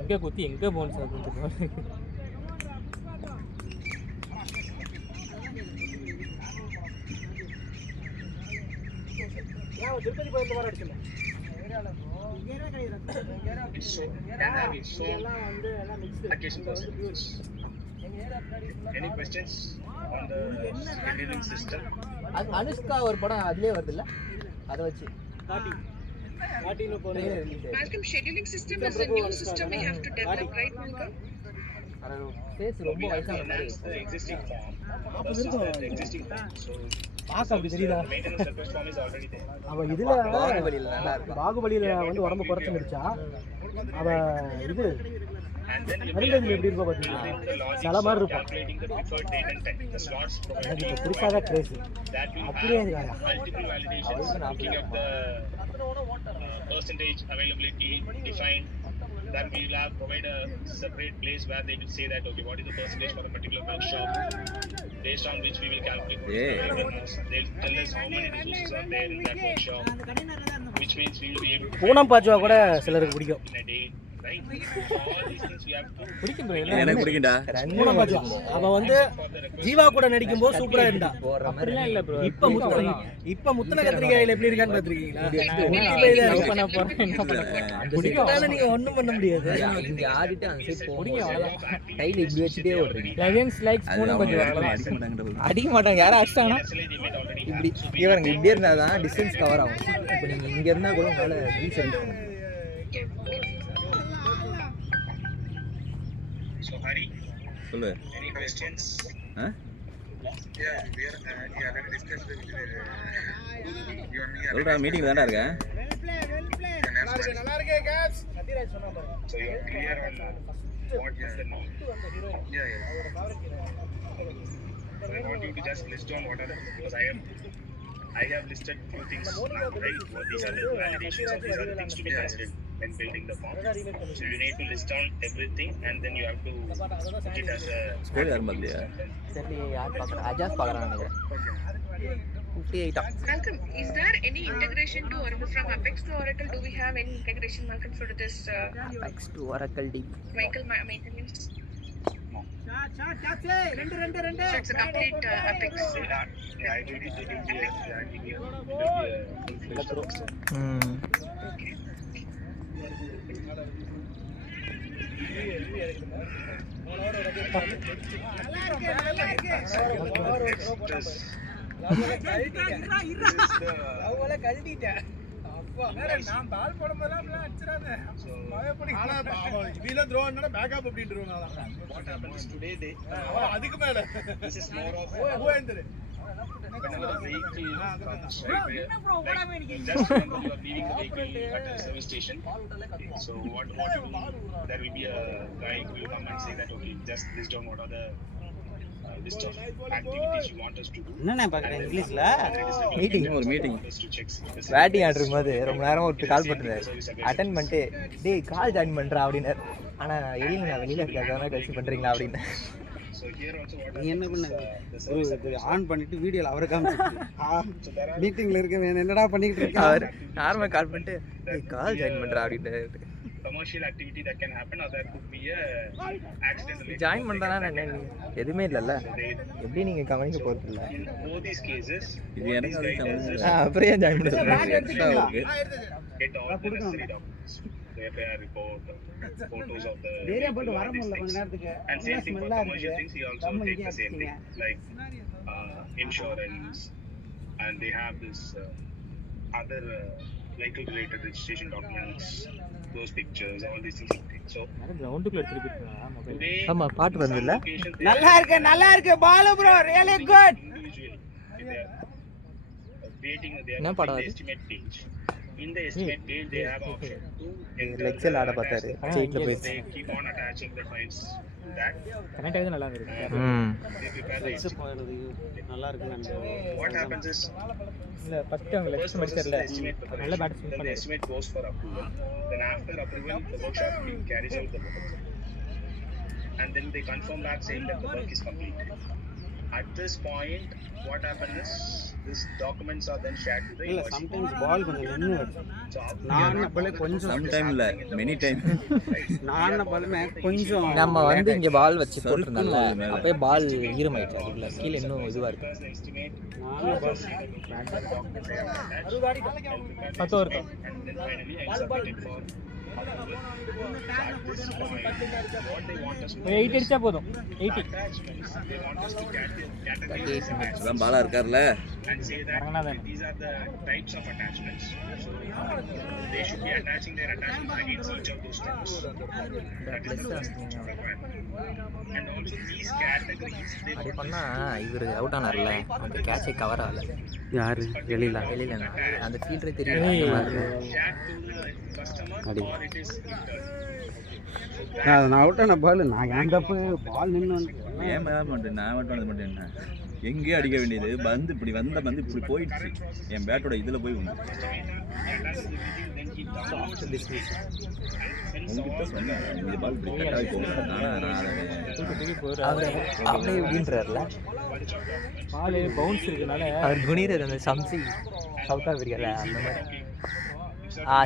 எங்கே குத்தி எங்கே பவுன்ஸ் ஆகுது. திருப்பதி போயிருந்த மாதிரி அடிச்சிடலாம். அனுஷ்கா ஒரு படம் அதுலயே வருது இல்ல, அதை வச்சு Malcolm, scheduling system is a new system we have to develop, right, Malcolm? Face ரொம்ப வயசான மாதிரி பார்க்க அப்படி தெரியுதா? அவ இதுல பாகுபலியில நல்லா இருக்கும். பாகுபலியில வந்து உடம்பு குறைச்சு முடிச்சா அவ இது அருந்ததில் எப்படி இருப்பா பார்த்தீங்களா? சில மாதிரி இருப்பான். எனக்கு இப்போ புதுசாக கிரேஸ் அப்படியே இருக்காங்க. percentage availability defined, then we will have provide a separate place where they will say that okay, what is the percentage for a particular workshop, based on which we will calculate. They'll tell us how many resources are there in that workshop, which means we will be able to Poonam பாஜுவா கூட சிலருக்கு பிடிக்கும். in a day right? So all these things we have to பிடிக்கும் bro எனக்கு பிடிக்கும்டா. மூணாம் பாத்தியா அவ வந்து ஜீவா கூட நடிக்கும் போது சூப்பரா இருந்தா. போற மாதிரி அப்படிலாம் இல்ல bro இப்ப முத்தன கத்திரிக்காயில எப்படி இருக்கான்னு பாத்துருக்கீங்களா? லவ் பண்ண போறேன் என்ன பண்ண போறேன் பிடிக்கும் நீங்க ஒண்ணும் பண்ண முடியாது. இங்க ஆடிட்டு அந்த சைடு போடுங்க அவ்வளவுதான். கையில இப்படி வச்சுட்டே ஓடுறீங்க. லெகன்ஸ் லைக்ஸ் மூணு கொஞ்சம் வரலாம் அடிக்க மாட்டாங்கடா. அடிக்க மாட்டாங்க, யாரும் அடிச்சிட்டாங்கன்னா actually they might already இப்படி இவங்க இப்படி இருந்தாதான் டிஸ்டன்ஸ் கவர் ஆகும். இப்போ நீங்க இங்க இருந்தா கூட உங்களால ரீச் அடிக்கும். So Hari, சொல்லு. any questions? ஆ? சொல்றா மீட்டிங்ல தான்டா இருக்கேன். நல்லா இருக்கே caps. So you are clear on what is the need? So I want you to just list down what are the, because I have listed few things now, right? What these are the validations of these are the things to be considered when building the form. So you need to list down everything and then you have to put it as a school யாரும் இல்லையா? சரி யார் பார்க்குறா? அஜாஸ் பார்க்குறான் நினைக்கிறேன். 58 Malcolm, is there any integration to Oracle from Apex to Oracle? Do we have any integration, Malcolm, for this Apex to Oracle DB. vehicle maintenance? ரெண்டு So it's a complete Apex. Yeah, I did it. It will be a full-fledged நான் பால் போடும்போதெல்லாம் அப்படிலாம் அடிச்சிடாத. ஆனா இவெல்லாம் த்ரோ பண்ணா பேக்கப் அப்படின்றவங்க What happens today? அதுக்கு மேல This is more of கோயந்தரு whenever the vehicle comes, right? Just remember you are leaving the vehicle at a service station. So what you do, there will be a guy who will come and say that okay, just list down what are the list of activities you want us to do. என்னண்ணே பார்க்குறேன் இங்கிலீஷ்ல? மீட்டிங் ஒரு மீட்டிங். பேட்டிங் ஆடுறக்கும் போது ரொம்ப நேரம் ஒரு கால் பண்ணிருந்தாரு. அட்டன் பண்ணிட்டு டேய் கால் ஜாயின் பண்றா அப்படின்னாரு. ஆனா வெளியில நான் வெளியில இருக்காதான் கழிச்சு பண்றீங்களா அப்படின்னு. So here also what நீ என்ன பண்ண ஒரு இது ஆன் பண்ணிட்டு வீடியோல அவரை காமிச்சிட்டு மீட்டிங்ல இருக்க என்னடா பண்ணிட்டு இருக்க? அவர் நார்மலா கால் பண்ணிட்டு டேய் கால் ஜாயின் பண்றா அப்படின்னாரு. commercial activity that can happen or there could be a accidental join பண்றானா என்ன எதுவுமே இல்லல்ல. எப்படி நீங்க கவனிக்க போறது இல்ல. in both these cases இது எனக்கு அது சம்பந்தம் இல்லை. அப்புறம் ஏன் ஜாயின் பண்ண சொல்றீங்க? எக்ஸ்ட்ரா இருக்கு. get all the necessary documents, the FIR report, photos of the area vehicle, போட்டு all வர these முடியல கொஞ்ச things. நேரத்துக்கு. And same thing for commercial things, you also take the same thing like insurance, and they have this other vehicle related registration documents, those pictures, all these things. So கிரவுண்டுக்குள்ள எடுத்துட்டு போயிட்டா மொபைல் today ஆமா பாட்டு வருது இல்ல. locations நல்லா இருக்கு Balu bro really good. individually they are creating their என்ன படம் அது? estimate page. In the estimate page they have option to enter Excel ஆட பார்த்தாரு. சீட்ல the- போயிடுச்சு. they keep on attaching the files to that. Connect ஆகுது நல்லா இருக்கு They prepare the estimate. போயிடுது நல்லா இருக்கு நான் What happens is இல்ல ஃபர்ஸ்ட் அவங்க லெக்சர் first process முடிச்சறல the estimate நல்ல preparation, bad then spin the பண்ணு. estimate goes for approval, then after approval the workshop team carries out the work and then they confirm back saying that the work is completed. At this point what happens is these documents are then shared to the இல்ல invoice. சம்டைம்ஸ் பால் கொஞ்சம் நின்னு வருது. So நான் பல கொஞ்சம் சம் டைம் இல்ல மெனி டைம். நான் பலமே கொஞ்சம் நம்ம வந்து இங்க பால் வச்சு சறுக்குன்னு போட்டுருந்தோம்ல வருது மேல. அப்பயே பால் ஈரமாயிடுச்சு. அதுக்குள்ள கீழே இன்னும் இதுவா இருக்கு. the estimate நான் பத்தோ இருக்கா and then finally I submit it for approval. At this point what they want us to do 8 அடிச்சா போதும் 80 attachments they want us to categorize attachments அதான் பாலா இருக்கார்ல. and say that these are the types of attachments. So they should be attaching their attachments against each of those steps. That is the first requirement. And also these categories they அப்படி want பண்ணா இவரு அவுட் ஆனார்ல அந்த கேட்சே கவர் ஆகல. யாரு வெளியில வெளியில அந்த ஃபீல்டரே தெரியல. அந்த மாதிரி shared to the customer or it is internal. நான் அவுட் ஆன பால் நான் ஏன் தப்பு பால் நின்னு ஏன் மேல மாட்டேன் நான் மட்டும் பண்ணது மட்டும் என்ன எங்கேயோ அடிக்க வேண்டியது வந்து இப்படி வந்த வந்து இப்படி போயிடுச்சு. என் பேட்டோட இதுல போய் வந்து உங்ககிட்ட சொன்னேன் இந்த பால் இப்படி கட்டாகி போகும். தூக்கி போற அவரே அப்படியே இப்படின்றாருல. பால் பவுன்ஸ் இருக்கனால அவர் குனிறது அந்த சம்சி சவுத் ஆப்பிரிக்கால அந்த மாதிரி.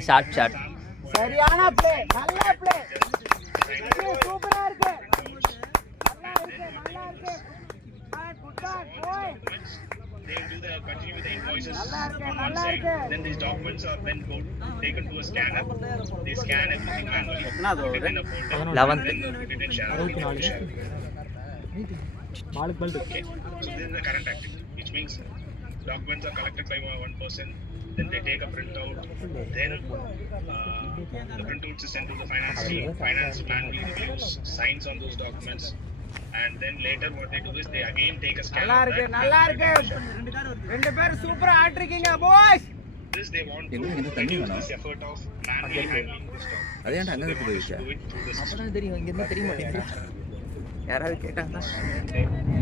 ஷார்ட் சரியான ப்ளே, நல்ல ப்ளே. சூப்பரா இருக்கு. நல்லா இருக்கு. குட் பேக் போய். They will do the continue with the invoices நல்லா on one இருக்கு. side. Then these documents are then taken to a scanner. They scan everything manually. Within a folder. 11th. Then put it in share. 64 4 பல்ட் Okay. So this is the current activity, which means documents are collected by one person. Then they take a printout. Then the printout is sent to the finance team. Finance manually reviews, signs on those documents. And then later what they do is they again take a scan. நல்லா இருக்கு. ரெண்டு பேரும் சூப்பரா ஆட்ரிக்கீங்க boys. This they want to எங்களுக்கு தண்ணி reduce வேணும். this effort of manually handling this document. அதே ஏன்டா அங்கே They எடுத்து want போய் to do it through the system. அப்பதான் தெரியும், இங்க இருந்தா தெரிய மாட்டேங்குது. யாராவது கேட்டாங்கன்னா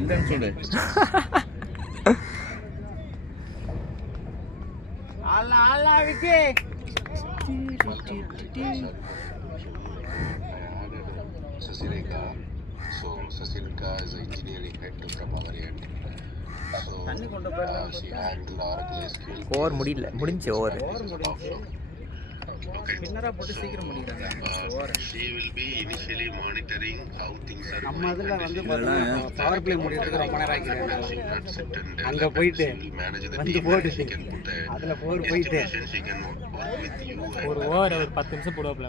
இல்லைன்னு சொல்லு. அல்லா Vicky. Sasireka. So Sasireka is an engineering head from our end. So she handled Oracle SQL. Over முடிஞ்சு ஓவர். பின்னரா போட்டு சீக்கிரம் முடியறாங்க. She will be initially monitoring how things are. நம்ம அதுல வந்து பவர் பிளே முடியறதுக்கு ரொம்ப நேரம் ஆகிடுது. அங்க போயிட்டு வந்து போட்டு அதுல போர் போயிட்டு ஒரு ஓவர் ஒரு 10 நிமிஷம் போடுவாப்ல.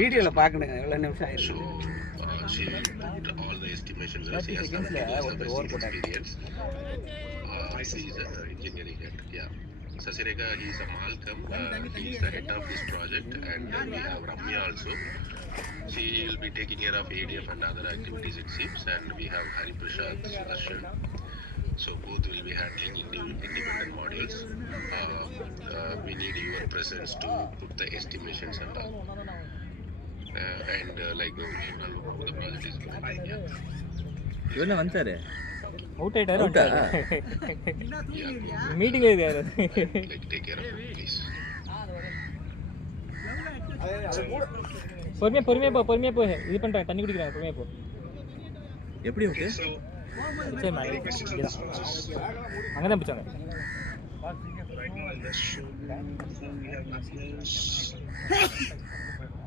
வீடியோல பாக்கணுங்க எவ்வளவு நிமிஷம் ஆயிடுச்சு. She will put all the estimations as she has done experience. He is an engineering head. Yeah. Sasireka, he is a Malcolm. He is the head of this project, and we have Ramya also. She will be taking care of ADF and other activities, it seems, and we have Hari Prasad, Sudarshan. So both will be handling independent modules. We need your presence to put the estimations and all. And like the project is going. Yeah. இவன வந்தாரு. அவுட் ஆயிட்டாரு. மீட்டிங் இருக்காரு. Like take care of it, please. பொறுமையா போ. இது பண்றேன், தண்ணி குடிக்கிறேன். பொறுமையா போ. எப்படி ஓகே? So சரி மேம். அங்கதான் பிடிச்சாங்க. right now in the show, we have Magnus.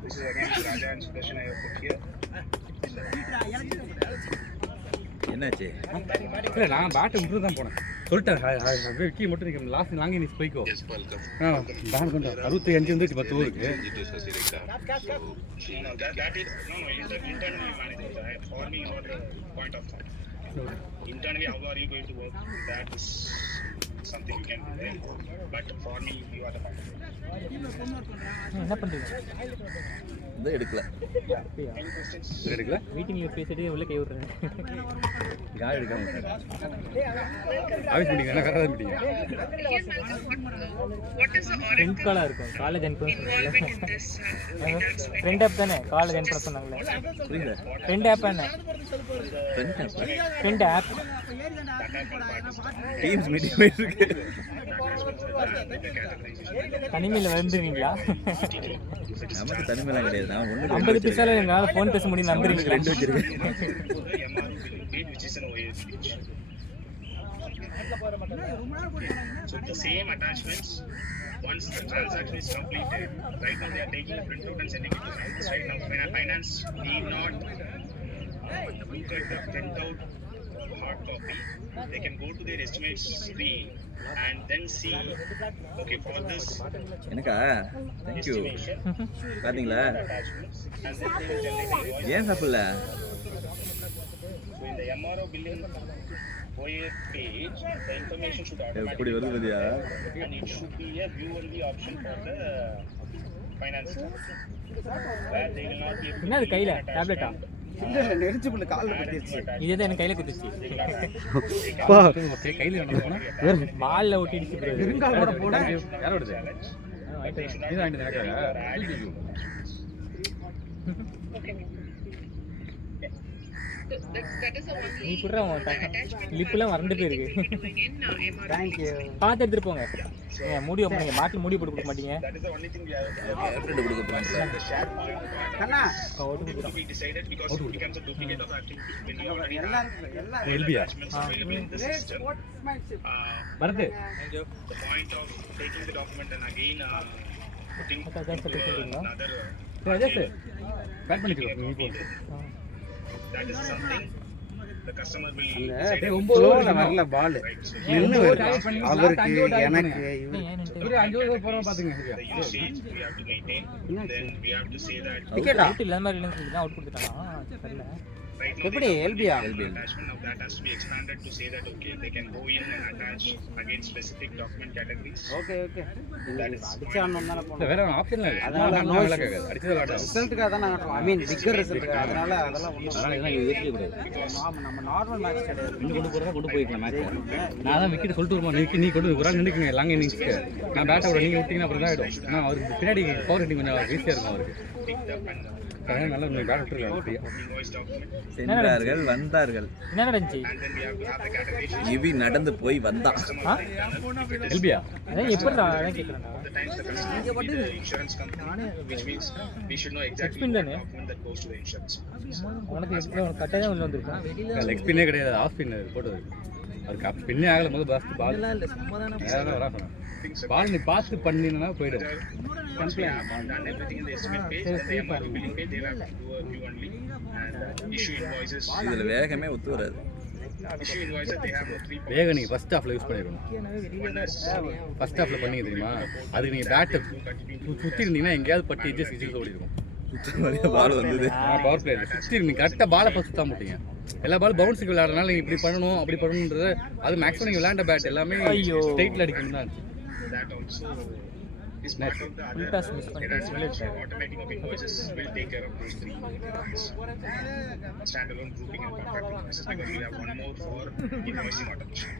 This is again Raja and Sudarshan I have put here. என்னாச்சு? இல்ல நான் பேட் விட்டு தான் போனேன். சொல்லிட்டேன் கீ மட்டும் நீங்க லாஸ்ட் லாங் இன்னிங்ஸ் போய்க்கோ. Yes, welcome. பேட் கொண்டு 65 வந்துச்சு 10 ஓவருக்கு. Send it to Sasireka. So No, that is internally managed. For me, not a point of thought. Internally, how are you going to work? That is something you can do. Right? But for me, you are the point. என்ன பண்றீங்க? இதை எடுக்கல. Any questions? எடுக்கல. மீட்டிங்ல பேசிட்டு உள்ள கை விடுறேன். யார் எடுக்காம இருக்காங்க? ஆஃபீஸ் மீட்டிங் என்ன கரெக்டா meeting. Ian Malcolm, what is the friend காலா இருக்கும். College entrance involvement in this enhancement? Friend app தானே காலேஜ் என்ட்ரன்ஸ் சொன்னாங்களே. புரியல. ஃப்ரெண்ட் ஆப் என்ன? ஃப்ரெண்ட் ஆப் டீம்ஸ் மீட்டிங் போயிட்டு இருக்கு. தனிமையில் வந்துருவீங்களா? நமக்கு தனிமைலாம் கிடையாது. நான் 50 பைசால எங்களால் ஃபோன் பேச முடியும். நம்புறீங்களா? 2 வச்சிருக்கேன். The MRO billing page, which is an OAS page. So the same attachments, once the transaction is completed, right now they are taking a printout and sending it to finance. Right now, finance need not look at the printout hard copy. They can go to their estimates screen and then see, okay, for this எனக்கா? Thank you. estimation, பாத்தீங்களா? attachments, and then they will generate the invoice. ஏன் சாப்பிடல? So in the MRO billing OAS page, the information should எப்படி automatically வருது பாத்தியா? and it should be a view only option for the finance staff, where they will not be able to என்னது கையில attach டேப்லெட்டா? இல்ல நெரிச்சு புள்ள கால்ல பத்திருச்சு. இதே எனக்கு கையில குத்துச்சு. கையில என்ன போனா பால்ல ஒட்டிடுச்சு bro. இருங்காலோட போனா யாரோடது? இது வாங்கிட்டு நடக்காதா? that is the only நீ புடுற attachment. லிப்லாம் வறண்டு போயிருக்கு. In MRP. தேங்க்யூ. பார்த்து எடுத்துட்டு போங்க. மூடி ஓப்பன் பண்ணி மாட்டி மூடி போட்டு கொடுக்க மாட்டீங்க. That is the only thing we have. Friend கொடுக்க போறாங்க. The share point Kanna to be decided because it becomes a duplicate of acting when you already have எல்லாரும் எல்பியா attachments available in the system. வரது. The point of taking the document and again putting அதான் சொல்லி சொல்றீங்களா? another ராஜேஷ் பேக் பண்ணிக்கோ நீ போ. that is something the customer will அந்த decide. ஃப்ளோல வரல பால் நின்னு வருது. அவருக்கு எனக்கு ஒரு 5 ஓவர் போறோம் பாத்துங்க. The usage we have to maintain. Then we have to say that டிக்கெட்டா அவுட் இல்லாத மாதிரி இல்லைன்னு சொல்லி தான் அவுட் கொடுத்துட்டானா? தெரியல. right now எப்படி எல்பியா attachment now that has to be expanded to say that okay they can go in and attach against specific document categories. Okay okay அடிச்சானோம் தான இல்ல போறோம். வேற ஆப்ஷன்ல இல்ல. அதனால அதனால no நல்லா issue. கேக்குது. அடிச்சத விளையாடு. ரிசல்ட்டுக்காக தான் நாங்க ஐ மீன் பிக்கர் ரிசல்ட் அதனால அதெல்லாம் ஒண்ணும் அதனால இதெல்லாம் யோசிக்க கூடாது. நம்ம நார்மல் மேட்ச் கிடையாது. இன்னும் கொண்டு போறதா கொண்டு போயிடலாம் மேட்ச். நான் தான் விக்கெட் சொல்லிட்டு வருமா நீ கொண்டு ஒரு ஆள் நின்னுக்குங்க லாங் இன்னிங்ஸ்க்கு. நான் பேட் அவரை நீங்க விட்டீங்கன்னா அப்புறம் தான் ஆயிடும். நான் அவருக்கு பின்னாடி பவர் ஹிட்டிங் கொஞ்சம் ஈஸியா இருக்கும் அவருக்கு. அதனால நல்லா நீங்க பேட் விட்டுருங்க. Invoice document சென்றார்கள் வந்தார்கள் என்ன நடந்துச்சு? and then we have to have the category இவி நடந்து போய் வந்தான். எல்பியா அதான் எப்படிடா அதான் கேக்குறேன்டா. the times the customer will be the insurance company which means we should know exactly Explain what தானே? document that goes to the insurance. உனக்கு உனக்கு கட்டாயம் உள்ள வந்திருக்கும். லெக் ஸ்பின்னே கிடையாது ஆஃப் ஸ்பின் போட்டது. அதுக்கு ஸ்பின்னே ஆகல முதல்ல பஸ்ட் பால். வரா பால் நீ பார்த்து பண்ணினா போய்டும். Once we have done everything in the estimate page and the MRP billing page, they have to do a view only and issue invoices. இதுல வேகமே ஒத்து வராது. Issue invoices, they have 3 points. வேக நீங்க ஃபர்ஸ்ட் ஹாஃப்ல யூஸ் பண்ணிடணும். ஃபர்ஸ்ட் ஹாஃப்ல பண்ணீங்க தெரியுமா? அதுக்கு நீங்க பேட் சுத்தி இருந்தீங்கன்னா எங்கேயாவது பட்டி ஜஸ்ட் சிக்ஸ் ஓடி இருக்கும். பால் வந்தது. பவர் பிளேயர் சுத்தி நீங்க கரெக்டா பாலை ஃபர்ஸ்ட் சுத்தா மாட்டீங்க. எல்லா பால் பவுன்ஸுக்கு விளையாடுறதுனால நீங்க இப்படி பண்ணணும் அப்படி பண்ணணும்ன்றது அது மேக்ஸிமம் நீங்க விளையாண்ட பேட் எல்லாமே ஸ்ட்ரைட்ல அடிக்கணும் தான். That also is part of the other Full-toss miss பண்ணிட்டு automating of invoices will take care of those 3 points. Standalone grouping and contract invoices because we have one more for invoicing automation.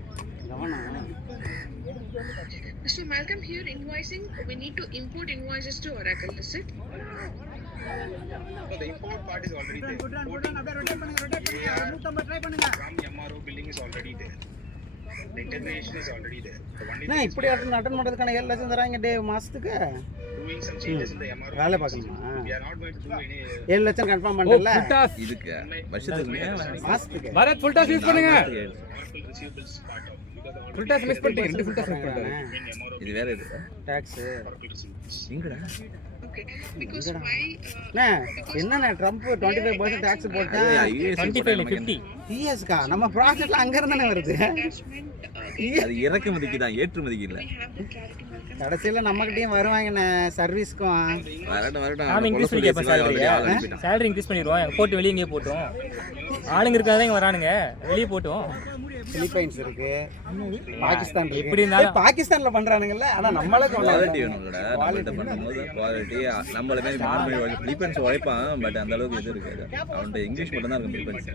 So Malcolm, here invoicing, we need to import invoices to Oracle, is it? So the import part is already there. From MRO billing is already there. The integration is already there. The one is நான் இப்படி அட்டன் பண்றதுக்கான 7 லட்சம் தராங்க டே மாசத்துக்கு. doing some changes in the MRO. வேலை பார்க்கணுமா? We are not going to do any 7 லட்சம் கன்ஃபார்ம் பண்ணல. இதுக்கு வருஷத்துக்கு மாசத்துக்கு பரத் ஃபுல் டாஸ் யூஸ் பண்ணுங்க. Oracle receivables part of because the full toss miss பண்ணிட்டீங்க. ரெண்டு ஃபுல் டாஸ் மிஸ் பண்ணிட்டீங்க. in MRO இது வேற இது. Tax Oracle receivables. எங்கடா? Okay, because why? என்னண்ணே ட்ரம்ப் 25% டாக்ஸ் போட்டா 25 50. சிஎஸ்கா நம்ம ப்ராஜெக்ட்ல அங்க இருந்தானே வருது. Attachment, அது இறக்குமதிக்கு தான் ஏற்றுமதிக்கு இல்ல. we have the clarity, Malcolm. கடைசியில நம்மகிட்டயும் வருவாங்கண்ணே சர்வீஸ்க்கும். வரட்டும் நாம இன்க்ரீஸ் பண்ணி கேட்போம் சேலரி இன்க்ரீஸ் பண்ணிடுவோம். போட்டு வெளியே எங்கேயே போட்டோம். ஆளுங்க இருக்காதான் இங்கே வரானுங்க வெளியே போட்டோம். பிலிப்பைன்ஸ் இருக்கு, பாகிஸ்தான் இருக்கு. எப்படி இருந்தாலும் பாகிஸ்தான்ல பண்றானுங்கல்ல, ஆனா நம்மள குவாலிட்டி வேணும்லடா. நம்மள்ட்ட பண்ணும்போது குவாலிட்டி நம்மள மாதிரி நார்மல் பிலிப்பைன்ஸ் உழைப்பான். பட் அந்த அளவுக்கு இது இருக்காது. அவன்கிட்ட இங்கிலீஷ் மட்டும் தான் இருக்கும் பிலிப்பைன்ஸ்.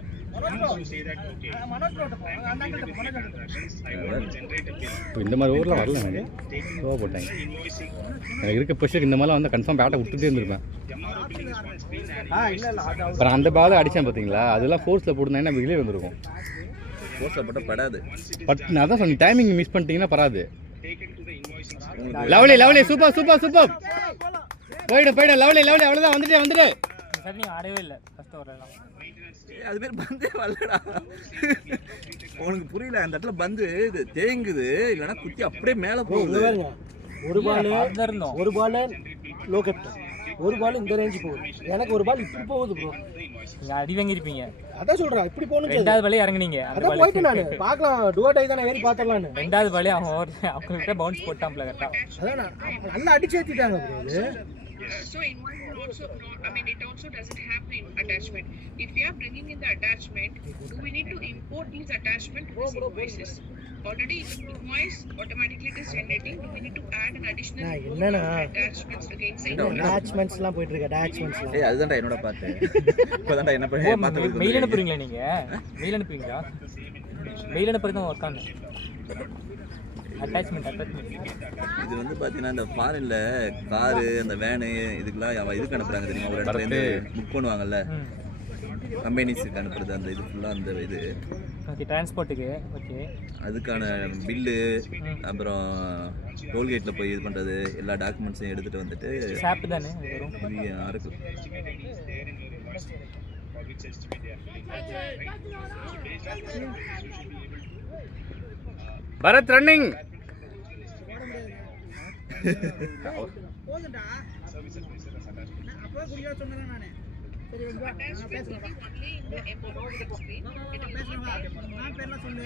இந்த மாதிரி ஊர்ல வரல எனக்கு. கோவ போட்டாங்க. எனக்கு இருக்க ப்ரெஷர் இந்த மாதிரிலாம் வந்து கன்ஃபார்ம் பேட்டை விட்டுட்டே இருந்திருப்பேன். இல்ல இல்ல அப்புறம் அந்த பால் அடிச்சேன் பார்த்தீங்களா, அதெல்லாம் ஃபோர்ஸில் போட்டுருந்தேன்னா வெளியே வந்துருக்கும். ஃபோர்ஸில் போட்டால் படாது. பட் நான் தான் சொன்னேன் டைமிங் மிஸ் பண்ணிட்டீங்கன்னா பராது. Lovely lovely super super super. போயிடு லவ்லி லவ்லி அவ்வளோதான். வந்துட்டு சார் நீங்கள் ஆடவே இல்லை ஃபஸ்ட்டு வரலாம். அது பேர் பந்தே வரலடா. உனக்கு புரியல, அந்த இடத்துல பந்து இது தேங்குது, இல்லைன்னா குத்தி அப்படியே மேலே போகுது. ஒரு பால் இருந்தோம். ஒரு பால் லோ கேப்டன், ஒரு பால் இந்த ரேஞ்சு போகுது. எனக்கு ஒரு பால் இப்படி போகுது ப்ரோ. நீங்கள் அடி வாங்கியிருப்பீங்க. அதான் சொல்கிறேன், இப்படி போகணும். ரெண்டாவது பாலே இறங்குனீங்க. அதான் போயிட்டு நான் பார்க்கலாம், டுவர்ட் தான் ஏறி பார்த்துடலான்னு. ரெண்டாவது பாலே அவங்ககிட்ட பவுன்ஸ் போட்டான்ல கரெக்டாக. அதான் நல்லா அடிச்சு ஏற்றிட்டாங்க ப்ரோ. இது So invoice will also not, I mean it also doesn't have the attachment. If we are bringing in the attachment, do we need to import these attachment to these invoices? Already invoice automatically it is generating. Do we need to add an additional attachments against the அட்டாச்மெண்ட்ஸ்லாம் போயிட்டு இருக்கு. அட்டாச்மெண்ட்ஸ்லாம் ஏய் அதுதான்டா என்னோட பாட்டு. இப்போதான்டா என்ன பண்ணி பார்த்து மெயில் அனுப்புறீங்களா நீங்கள்? மெயில் அனுப்புவீங்களா? மெயில் அனுப்புறது தான் ஒர்க் ஆகுது. அட்டாச்மெண்ட் இது வந்து பார்த்தீங்கன்னா இந்த ஃபாரின்ல காரு அந்த வேனு இதுக்கெல்லாம் இதுக்கு அனுப்புறாங்க தெரியுமா? ஒரு இடத்துல இருந்து புக் பண்ணுவாங்கல்ல, கம்பெனிஸுக்கு அனுப்புறது அந்த இது ஃபுல்லாக அந்த இது ஓகே டிரான்ஸ்போர்ட்டுக்கு ஓகே அதுக்கான பில்லு அப்புறம் டோல்கேட்டில் போய் இது பண்ணுறது எல்லா டாக்குமெண்ட்ஸையும் எடுத்துகிட்டு வந்துட்டு ஷாப்பு தானே வரும் இது யாருக்கு பரத் ரன்னிங் போதும்டா அப்பவே குடியா சொன்னேன் நானே சரி வா நான் பேசுறேன் நான் பேர்லாம் சொல்லு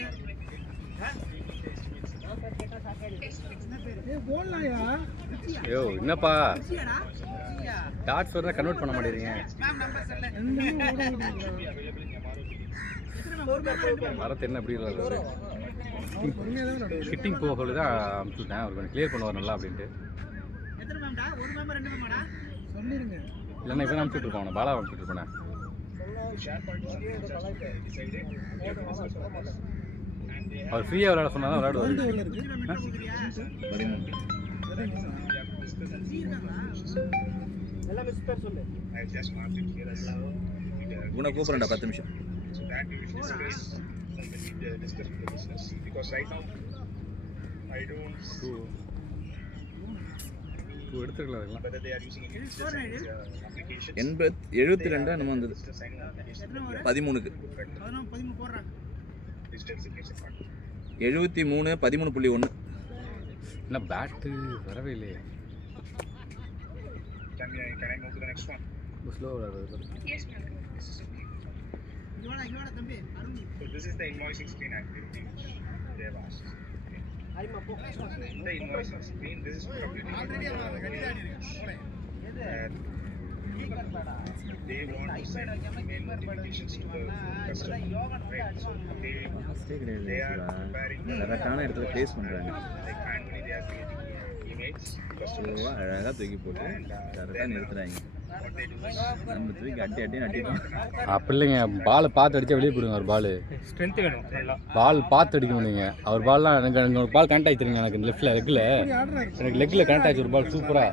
போடலாம்யா ஐயோ என்னப்பா சியாடா டாட்ஸ் வரத கன்வெர்ட் பண்ண மாட்டேறீங்க. மேம் நம்பர் சொல்ல பரத் என்ன எப்படி இருக்காரு ஃபிட்டிங் போக சொல்லி தான் அனுப்பிச்சுட்டேன். அவர் கொஞ்சம் கிளியர் பண்ணுவார் நல்லா அப்படின்ட்டு. எத்தனை மேம்டா ஒரு மேம் ரெண்டு மேமாடா சொல்லிருங்க இல்லைன்னா இப்போ அனுப்பிச்சுட்டு இருப்பான் பாலா அனுப்பிச்சுட்டு இருப்பேன். அவர் ஃப்ரீயாக விளையாட சொன்னா தான் விளையாடுவார். எல்லாம் மிஸ் பேர் சொல்லு உன கூப்பிடுறேன்டா 10 நிமிஷம். Because right now I don't எடுத்துக்கலாம் அதெல்லாம். whether they are using any applications. 72 என்னமோ வந்தது 13க்கு 13 போடுறாங்க Digital signature part. 73 13.1 என்ன பேட்டு வரவே இல்லையே. Can I move to the next one? Slow விளையாடுறது. Yes, ma'am. இங்க வாடா தம்பி Arun So this is the invoicing screen activity which they have asked. Harima போ The invoicing screen, this is completely already அவன் கடிதாடி இருக்கு they want to send email notifications to the customer. Right? So they are preparing கரெக்டான இடத்துல ப்ளேஸ் பண்ணுறாங்க. like manually they are creating emails to customers. அழகாக தூக்கி போட்டு கரெக்டாக நிறுத்துறாங்க. What they do is நம்ம தூக்கி அட்டி நட்டிட்டோம். அப்படி இல்லைங்க, பாலை பார்த்து அடிச்சா வெளியே போடுங்க. அவர் பால் ஸ்ட்ரென்த் வேணும் நல்லா. பால் பார்த்து அடிக்கணும் நீங்கள். அவர் பால்லாம் எனக்கு ஒரு பால் கனெக்ட் ஆகிடுங்க. எனக்கு லெஃப்ட்டில் லெக்கில் எனக்கு லெக்கில் கனெக்ட் ஆகிடுச்சு ஒரு பால் சூப்பராக.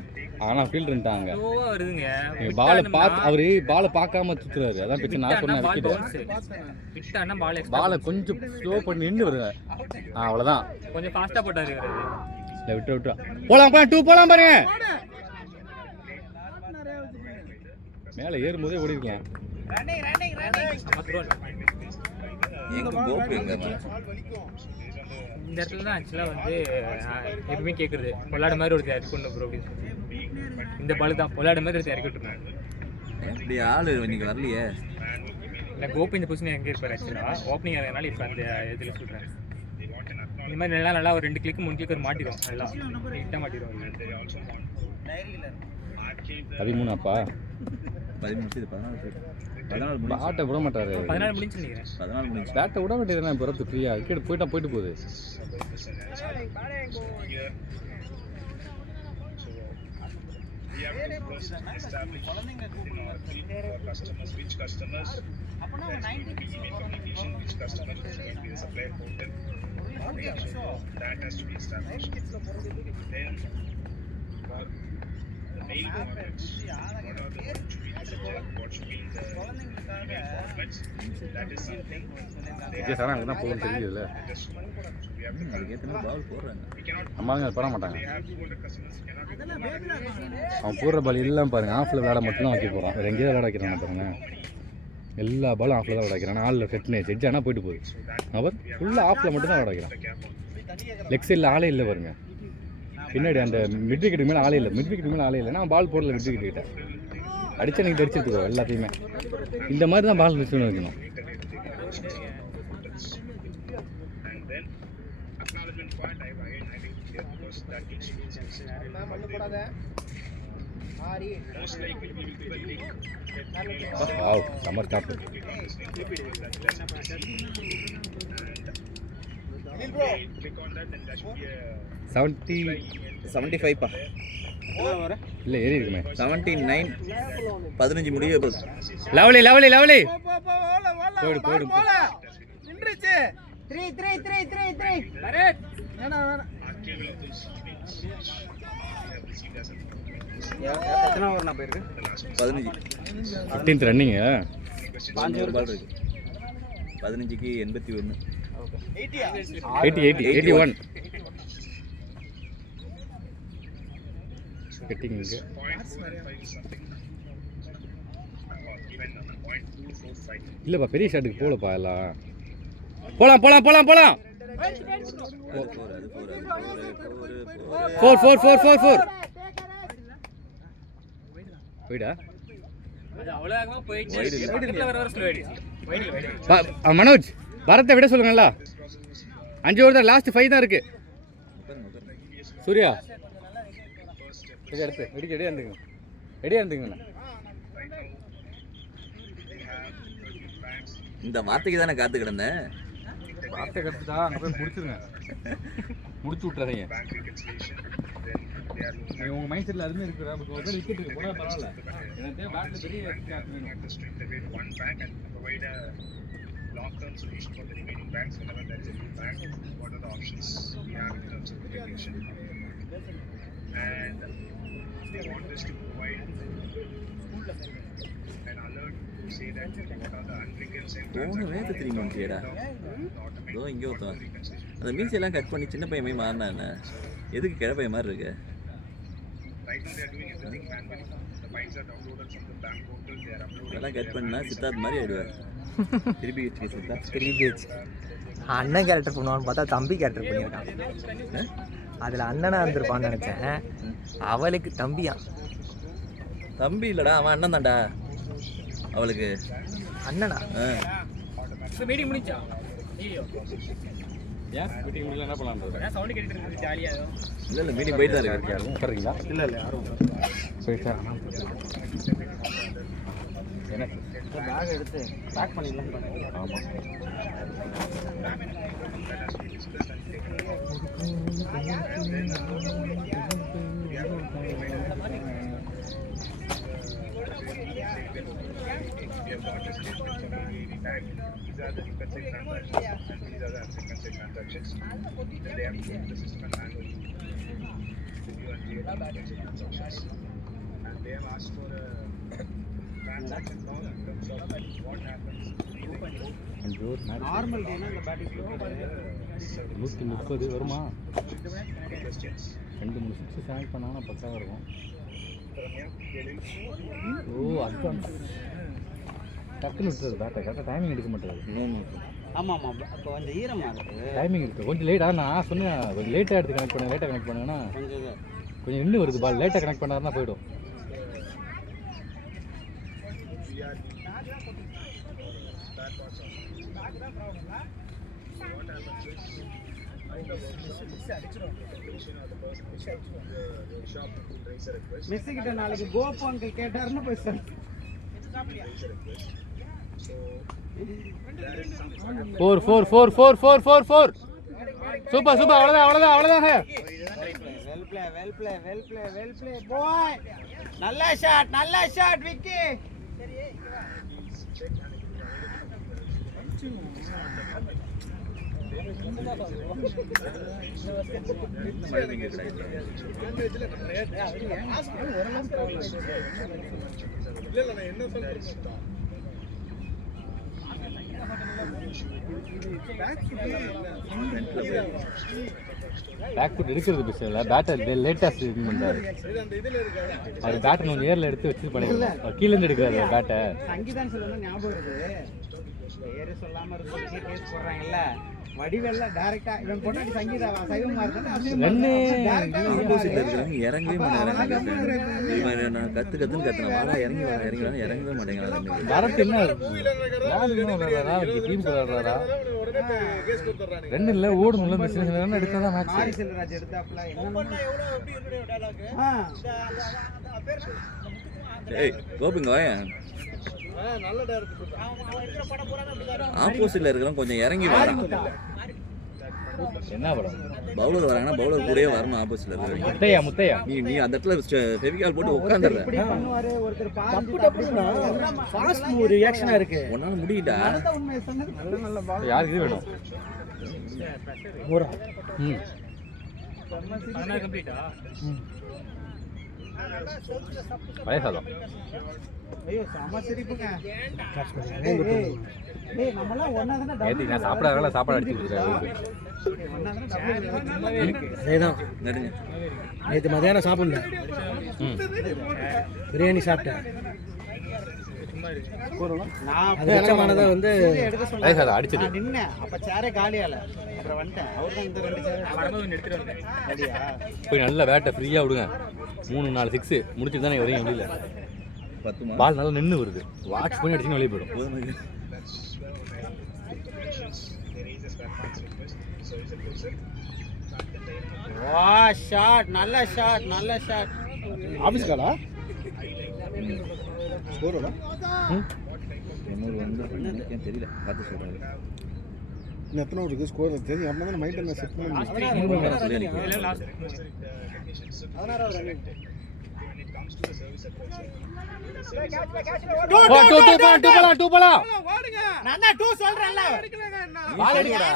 ஆனால் ஃபீல்டுன்ட்டாங்க. ஸ்லோவாக வருதுங்க. பாலை பார்த்து அவர் பாலை பார்க்காம சுற்றுறாரு. அதான் பிரச்சனை. நான் சொன்னேன் விட்டானா பால் பாலை கொஞ்சம் ஸ்லோ பண்ணி நின்று வருங்க. அவ்வளோதான். கொஞ்சம் ஃபாஸ்ட்டாக போட்டார் இவர். இல்லை விட்டுறா போகலாம் 2 போகலாம் பாருங்க. மேலே ஏறும்போதே ஓடிருக்கலாம். எங்க கோப்பு எங்க இந்த இடத்துல தான் ஆக்சுவலாக வந்து எப்பவுமே கேட்குறது விளையாட மாதிரி ஒரு இறக்கி கொண்டு ப்ரோ அப்படின்னு சொல்லி. இந்த பால் தான் விளையாட மாதிரி ஒரு இறக்கி விட்டுருந்தாங்க. இப்படி ஆளு இன்னைக்கு வரலையே. இல்லை கோப்பு இந்த பொசிஷன் எங்கே இருப்பார் ஆக்சுவலாக ஓப்பனிங் ஆகிறதுனால இப்போ அந்த இதில் சொல்கிறேன். இந்த மாதிரி நல்லா ஒரு 2 கிளிக் 3 கிளிக் மாட்டிடும். நல்லா நீட்டாக மாட்டிடும். 13 அப்பா 13 இது 14 பேட்டை விட மாட்டாரு. 14 முடிஞ்சு நினைக்கிறேன். 14 முடிஞ்சு. பேட்டை விட மாட்டேதுண்ணா. பிறத்து ஃப்ரீயாக விக்கெட் போயிட்டு போகுது. we have to first establish for customers which customers email communication, which customers is going to be the supplier portal. So that has to be established. Then for the mail formats, what are the what should be the subject, what should be the email formats, that is something they sir அங்கே தான் போகணும்னு தெரியுதுல்ல. we have to அதுக்கேற்ற மாதிரி பால் போடுறாங்க. we cannot அம்மாங்க போட மாட்டாங்க. they have 200 customers, cannot அவன் போடுற பால் எல்லாம் பாருங்கள் ஆஃபில் விளையாட மட்டும் தான் வைக்க போகிறான். வேறு எங்கேயாவது விளையாட வைக்கிறான் பாருங்க. எல்லா பாலும் ஆஃபில் தான் விளையாட வைக்கிறான். ஆளில் செட்னு செட் ஆனால் போயிட்டு போகுது. அவர் ஃபுல்லாக ஆஃபில் மட்டும் தான் விளையாட வைக்கிறான். லெக் சைடில் ஆளே இல்லை பாருங்க. பின்னாடி அந்த மிட் விக்கெட்டுக்கு மேலே ஆளே இல்லை. மிட் விக்கெட்டுக்கு மேலே ஆளே இல்லை. நான் பால் போடல மிட் விக்கெட் கிட்ட அடித்தா நீங்கள் அடிச்சிருக்கோம் எல்லாத்தையுமே. இந்த மாதிரி தான் பால் மிஸ் பண்ணி வைக்கணும். that needs to be sensitive. Most likely we will give a link. Wow, summer stop. Click on that, then that should be a 75 பா. இல்லை ஏறி இருக்குமே. 79 15 முடிய போகுது. லவ்லி போடு நின்றுச்சு 3 பரேட் வேணா archival of those emails which we have received as a எத்தனை ஓவர் நான் போயிருக்கு 15 15th ரன்னிங்க. questions. பால் இருக்கு 15க்கு 81. 81 கட்டிங் இங்கே இல்லைப்பா பெரிய ஷாட்டுக்கு போகலப்பா எல்லாம் போலாம் போலாம் போலாம் போலாம் 4 போயிடா அது அவ்வளோ வேகமாக போயிட்டு பக்கத்தில் வர ஸ்லோ ஆயிடுச்சு. மனோஜ் பரத்தை விட சொல்லுங்கல்ல 5 ஓவர் தான் லாஸ்ட் 5 தான் இருக்கு சூர்யா எடுத்து ரெடியாக இருந்துங்கண்ணா இந்த வார்த்தைக்கு தானே காத்து கிடந்தேன். வார்த்தை கற்றுதா அங்கே போய் முடிச்சிருங்க முடிச்சு விட்றாதீங்க நீங்கள் உங்கள் மைண்ட் செட்டில் அதுமே இருக்குதா ஒரு பேர் விக்கெட் இருக்கு போனால் பரவாயில்ல எனக்கு பேட்டில் பெரிய long-term solution for the remaining banks whenever there is a new bank. What are the options we have in terms of regulation? And they want us to provide an alert to say that what are the unreconciled போன வேத்த தெரியுமா கேடா இதோ இங்கே ஒருத்தன் அந்த மீசையெல்லாம் கட் பண்ணி சின்ன பையன் மாதிரி மாறினா என்ன எதுக்கு கிழ பையன் மாதிரி இருக்கு? Right now they are doing everything manually. The files are downloaded from the bank portal. They are uploaded. அதெல்லாம் கட் பண்ணா சித்தார்த் மாதிரி ஆயிடுவேன். திருப்பி வச்சு சித்தார்த் திருப்பி வச்சு அண்ணன் கேரக்டர் பண்ணுவான்னு பார்த்தா தம்பி கேரக்டர் பண்ணியிருக்கான். அதில் அண்ணனா இருந்திருப்பான்னு நினச்சேன். அவளுக்கு தம்பியா? தம்பி இல்லடா அவன் அண்ணன் தான்டா அவளுக்கு அண்ணனா? மீட்டிங் முடிஞ்சா ஏன் மீட்டிங் முடியல என்ன பண்ணலான்றது சவுண்டு கேட்டுட்டு இருக்குது ஜாலியாக இல்லை மீட்டிங் போயிட்டு தான் இருக்கு. யாரும் உட்காருங்களா இல்லை யாரும் போயிட்டா என்ன பேக் எடுத்து பேக் பண்ணிடலாம். ஆமாம் These are the reconciled transactions and these are the unreconciled transactions. They have to go to the system and manually review and create the reconciled transactions. And they have asked for a transaction log in terms of what happens. Normal டேனா இந்த பேட்டிங் 130 வருமா? 2-3 6 சேங்க் பண்ணாங்கன்னா பக்கா இருக்கும். ஓ அதுதான் டக்குன்னு விட்டுறது பேட்டை கரெக்டாக டைமிங் எடுக்க மாட்டேது. ஆமாம் ஆமாம் அப்போ கொஞ்சம் ஈரமாக இருக்குது. டைமிங் இருக்குது கொஞ்சம் லேட்டாக நான் சொன்னேன் கொஞ்சம் லேட்டாக எடுத்து கனெக்ட் பண்ணுங்க லேட்டாக கனெக்ட் பண்ணுங்கன்னா கொஞ்சம் இன்னும் வருது பால் லேட்டாக கனெக்ட் பண்ணாருன்னா போய்டும். மிஸ் கிட்ட நாளைக்கு கோபு அங்கிள் கேட்டாருன்னு போய் சார் 4 சூப்பர் சூப்பர் அவ்வளோதான் வெல் ப்ளே பாய். நல்ல ஷாட் விக்கி. மழை பெய்ய கிடையாது. பேக் ஃபுட் எடுக்கிறது பிரச்சனை இல்லை பேட்டர் லேட்டஸ்ட் இது பண்ணுறாரு அவர் பேட்டர் கொஞ்சம் ஏரில் எடுத்து வச்சு பண்ணிடலாம் அவர் கீழேருந்து எடுக்கிறாரு பேட்டை. சங்கீதான் சொல்லணும் ஞாபகம் இருக்குது. பேரு சொல்லாம இருந்து கேஸ் போடுறாங்கல்ல வடிவெல்ல டைரக்டா இவன் பொண்ணாடி சங்கீதா சைவமா ரெண்டு ஆப்போசிட்ல இருக்கிறவங்க இறங்கவே மாட்டேங்கிறாங்க. நான் கத்துன்னு கத்துனேன் வாடா இறங்கி இறங்கவே மாட்டேங்கிறாங்க. பரத் என்ன டீம் விளையாடுறாரா? ரெண்டு இல்லை ஓடணும்ல இந்த சின்ன சின்ன எடுத்தால் தான் மேட்ச். செல்வராஜ் எடுத்தாப்ல ஏய் கோபிங்க வாயன் ஆப்போசிட்ல இருக்கிறவங்க கொஞ்சம் இறங்கி வராங்க. என்ன படம் பவுலர் வராங்கன்னா பவுலர் கூடயே வரணும். ஆப்போசிட்ல இருக்கிறவங்க முத்தையா நீ அந்த இடத்துல ஃபெவிகால் போட்டு உட்காந்துடுற. ஒரு ரியாக்ஷனா இருக்கு. உன்னால முடியடா. யாருக்கு இது வேணும்? கம்ப்ளீட்டா பழைய சாதம். ஐயோ செம சிரிப்புங்க. டேய் நம்மலாம் ஒண்ணா தான நேற்று நான் சாப்பிடாதனால சாப்பாடு அடிச்சு கொடுத்துருக்கேன். ஒண்ணா தான இருக்கு. அதேதான் நேற்று மதியானம் சாப்பிடல, பிரியாணி சாப்பிட்டேன். அது மிச்சமானதை வந்து பழைய சாதம் அடிச்சது. நான் நின்னேன் அப்ப சேரே காலியால, அப்புறம் வந்துட்டேன். அவர் தான் இந்த 2 சேர் வரும்போது ஒன்று எடுத்துகிட்டு வந்தேன். அப்படியா? போய் நல்ல பேட்டை ஃப்ரீயாக விடுங்க. 3-4 6 முடிச்சுட்டு தானே வரையும் வெளியில். 10 பால் நல்லா நின்று வருது. வாட்ச் பண்ணி அடிச்சுன்னு வெளியே போயிடும். வா ஷாட், நல்ல ஷாட், நல்ல ஷாட். ஆஃபீஸ் காலா ஸ்கோர் எவ்வளோ? என்னோட வந்து தெரியல, பார்த்து சொல்கிறாரு. இன்னும் எத்தனை ஓவர் இருக்குது ஸ்கோர் தெரியும். அப்படின்னா தான் மைண்ட் என்ன செட் பண்ணி இதெல்லாம் லாஸ்ட். 16 ரன். டூ போலாம். நான் தான் 2 சொல்றேன்ல. பால் அடிக்கடா.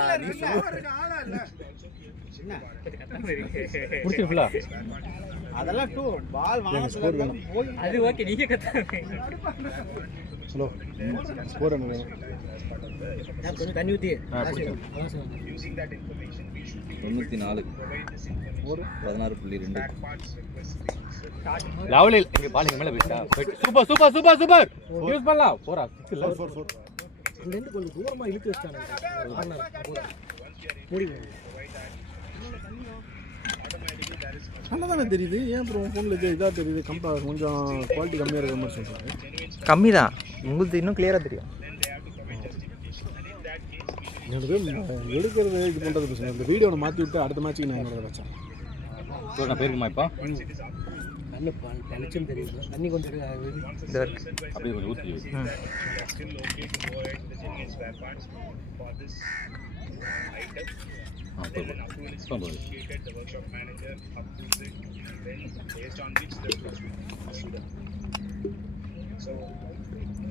முடிச்சிருப்பல. அதெல்லாம் 2 பால் வாங்கல போய் அது ஓகே, நீங்க கத்தாங்க. ஹலோ ஸ்கோர் என்ன? கொஞ்சம் தண்ணி ஊற்றி 94 16.2. லவ்லி இங்க பால் இங்க மேல போயிட்டா. Super super super super. Use பண்ணலாம். போறா 4 அங்கேருந்து கொஞ்சம் தூரமாக இழுத்து வச்சிட்டாங்க. நல்லா தானே தெரியுது. ஏன் அப்புறம் ஃபோனில் இதாக தெரியுது? கொஞ்சம் குவாலிட்டி கம்மியாக இருக்கிற மாதிரி சொல்கிறாங்க. கம்மி தான், உங்களுக்கு இன்னும் கிளியராக தெரியும். எனக்கு எடுக்கிறது இது பண்ணுறது பிரச்சனை. இந்த வீடியோ மாற்றி விட்டு அடுத்த மேட்ச்சுக்கு நான் என்னோட வச்சேன். நான் பேருக்குமா இப்போ நல்ல வெளிச்சம் தெரியுது. தண்ணி கொஞ்சம் அப்படியே கொஞ்சம் ஊற்றி.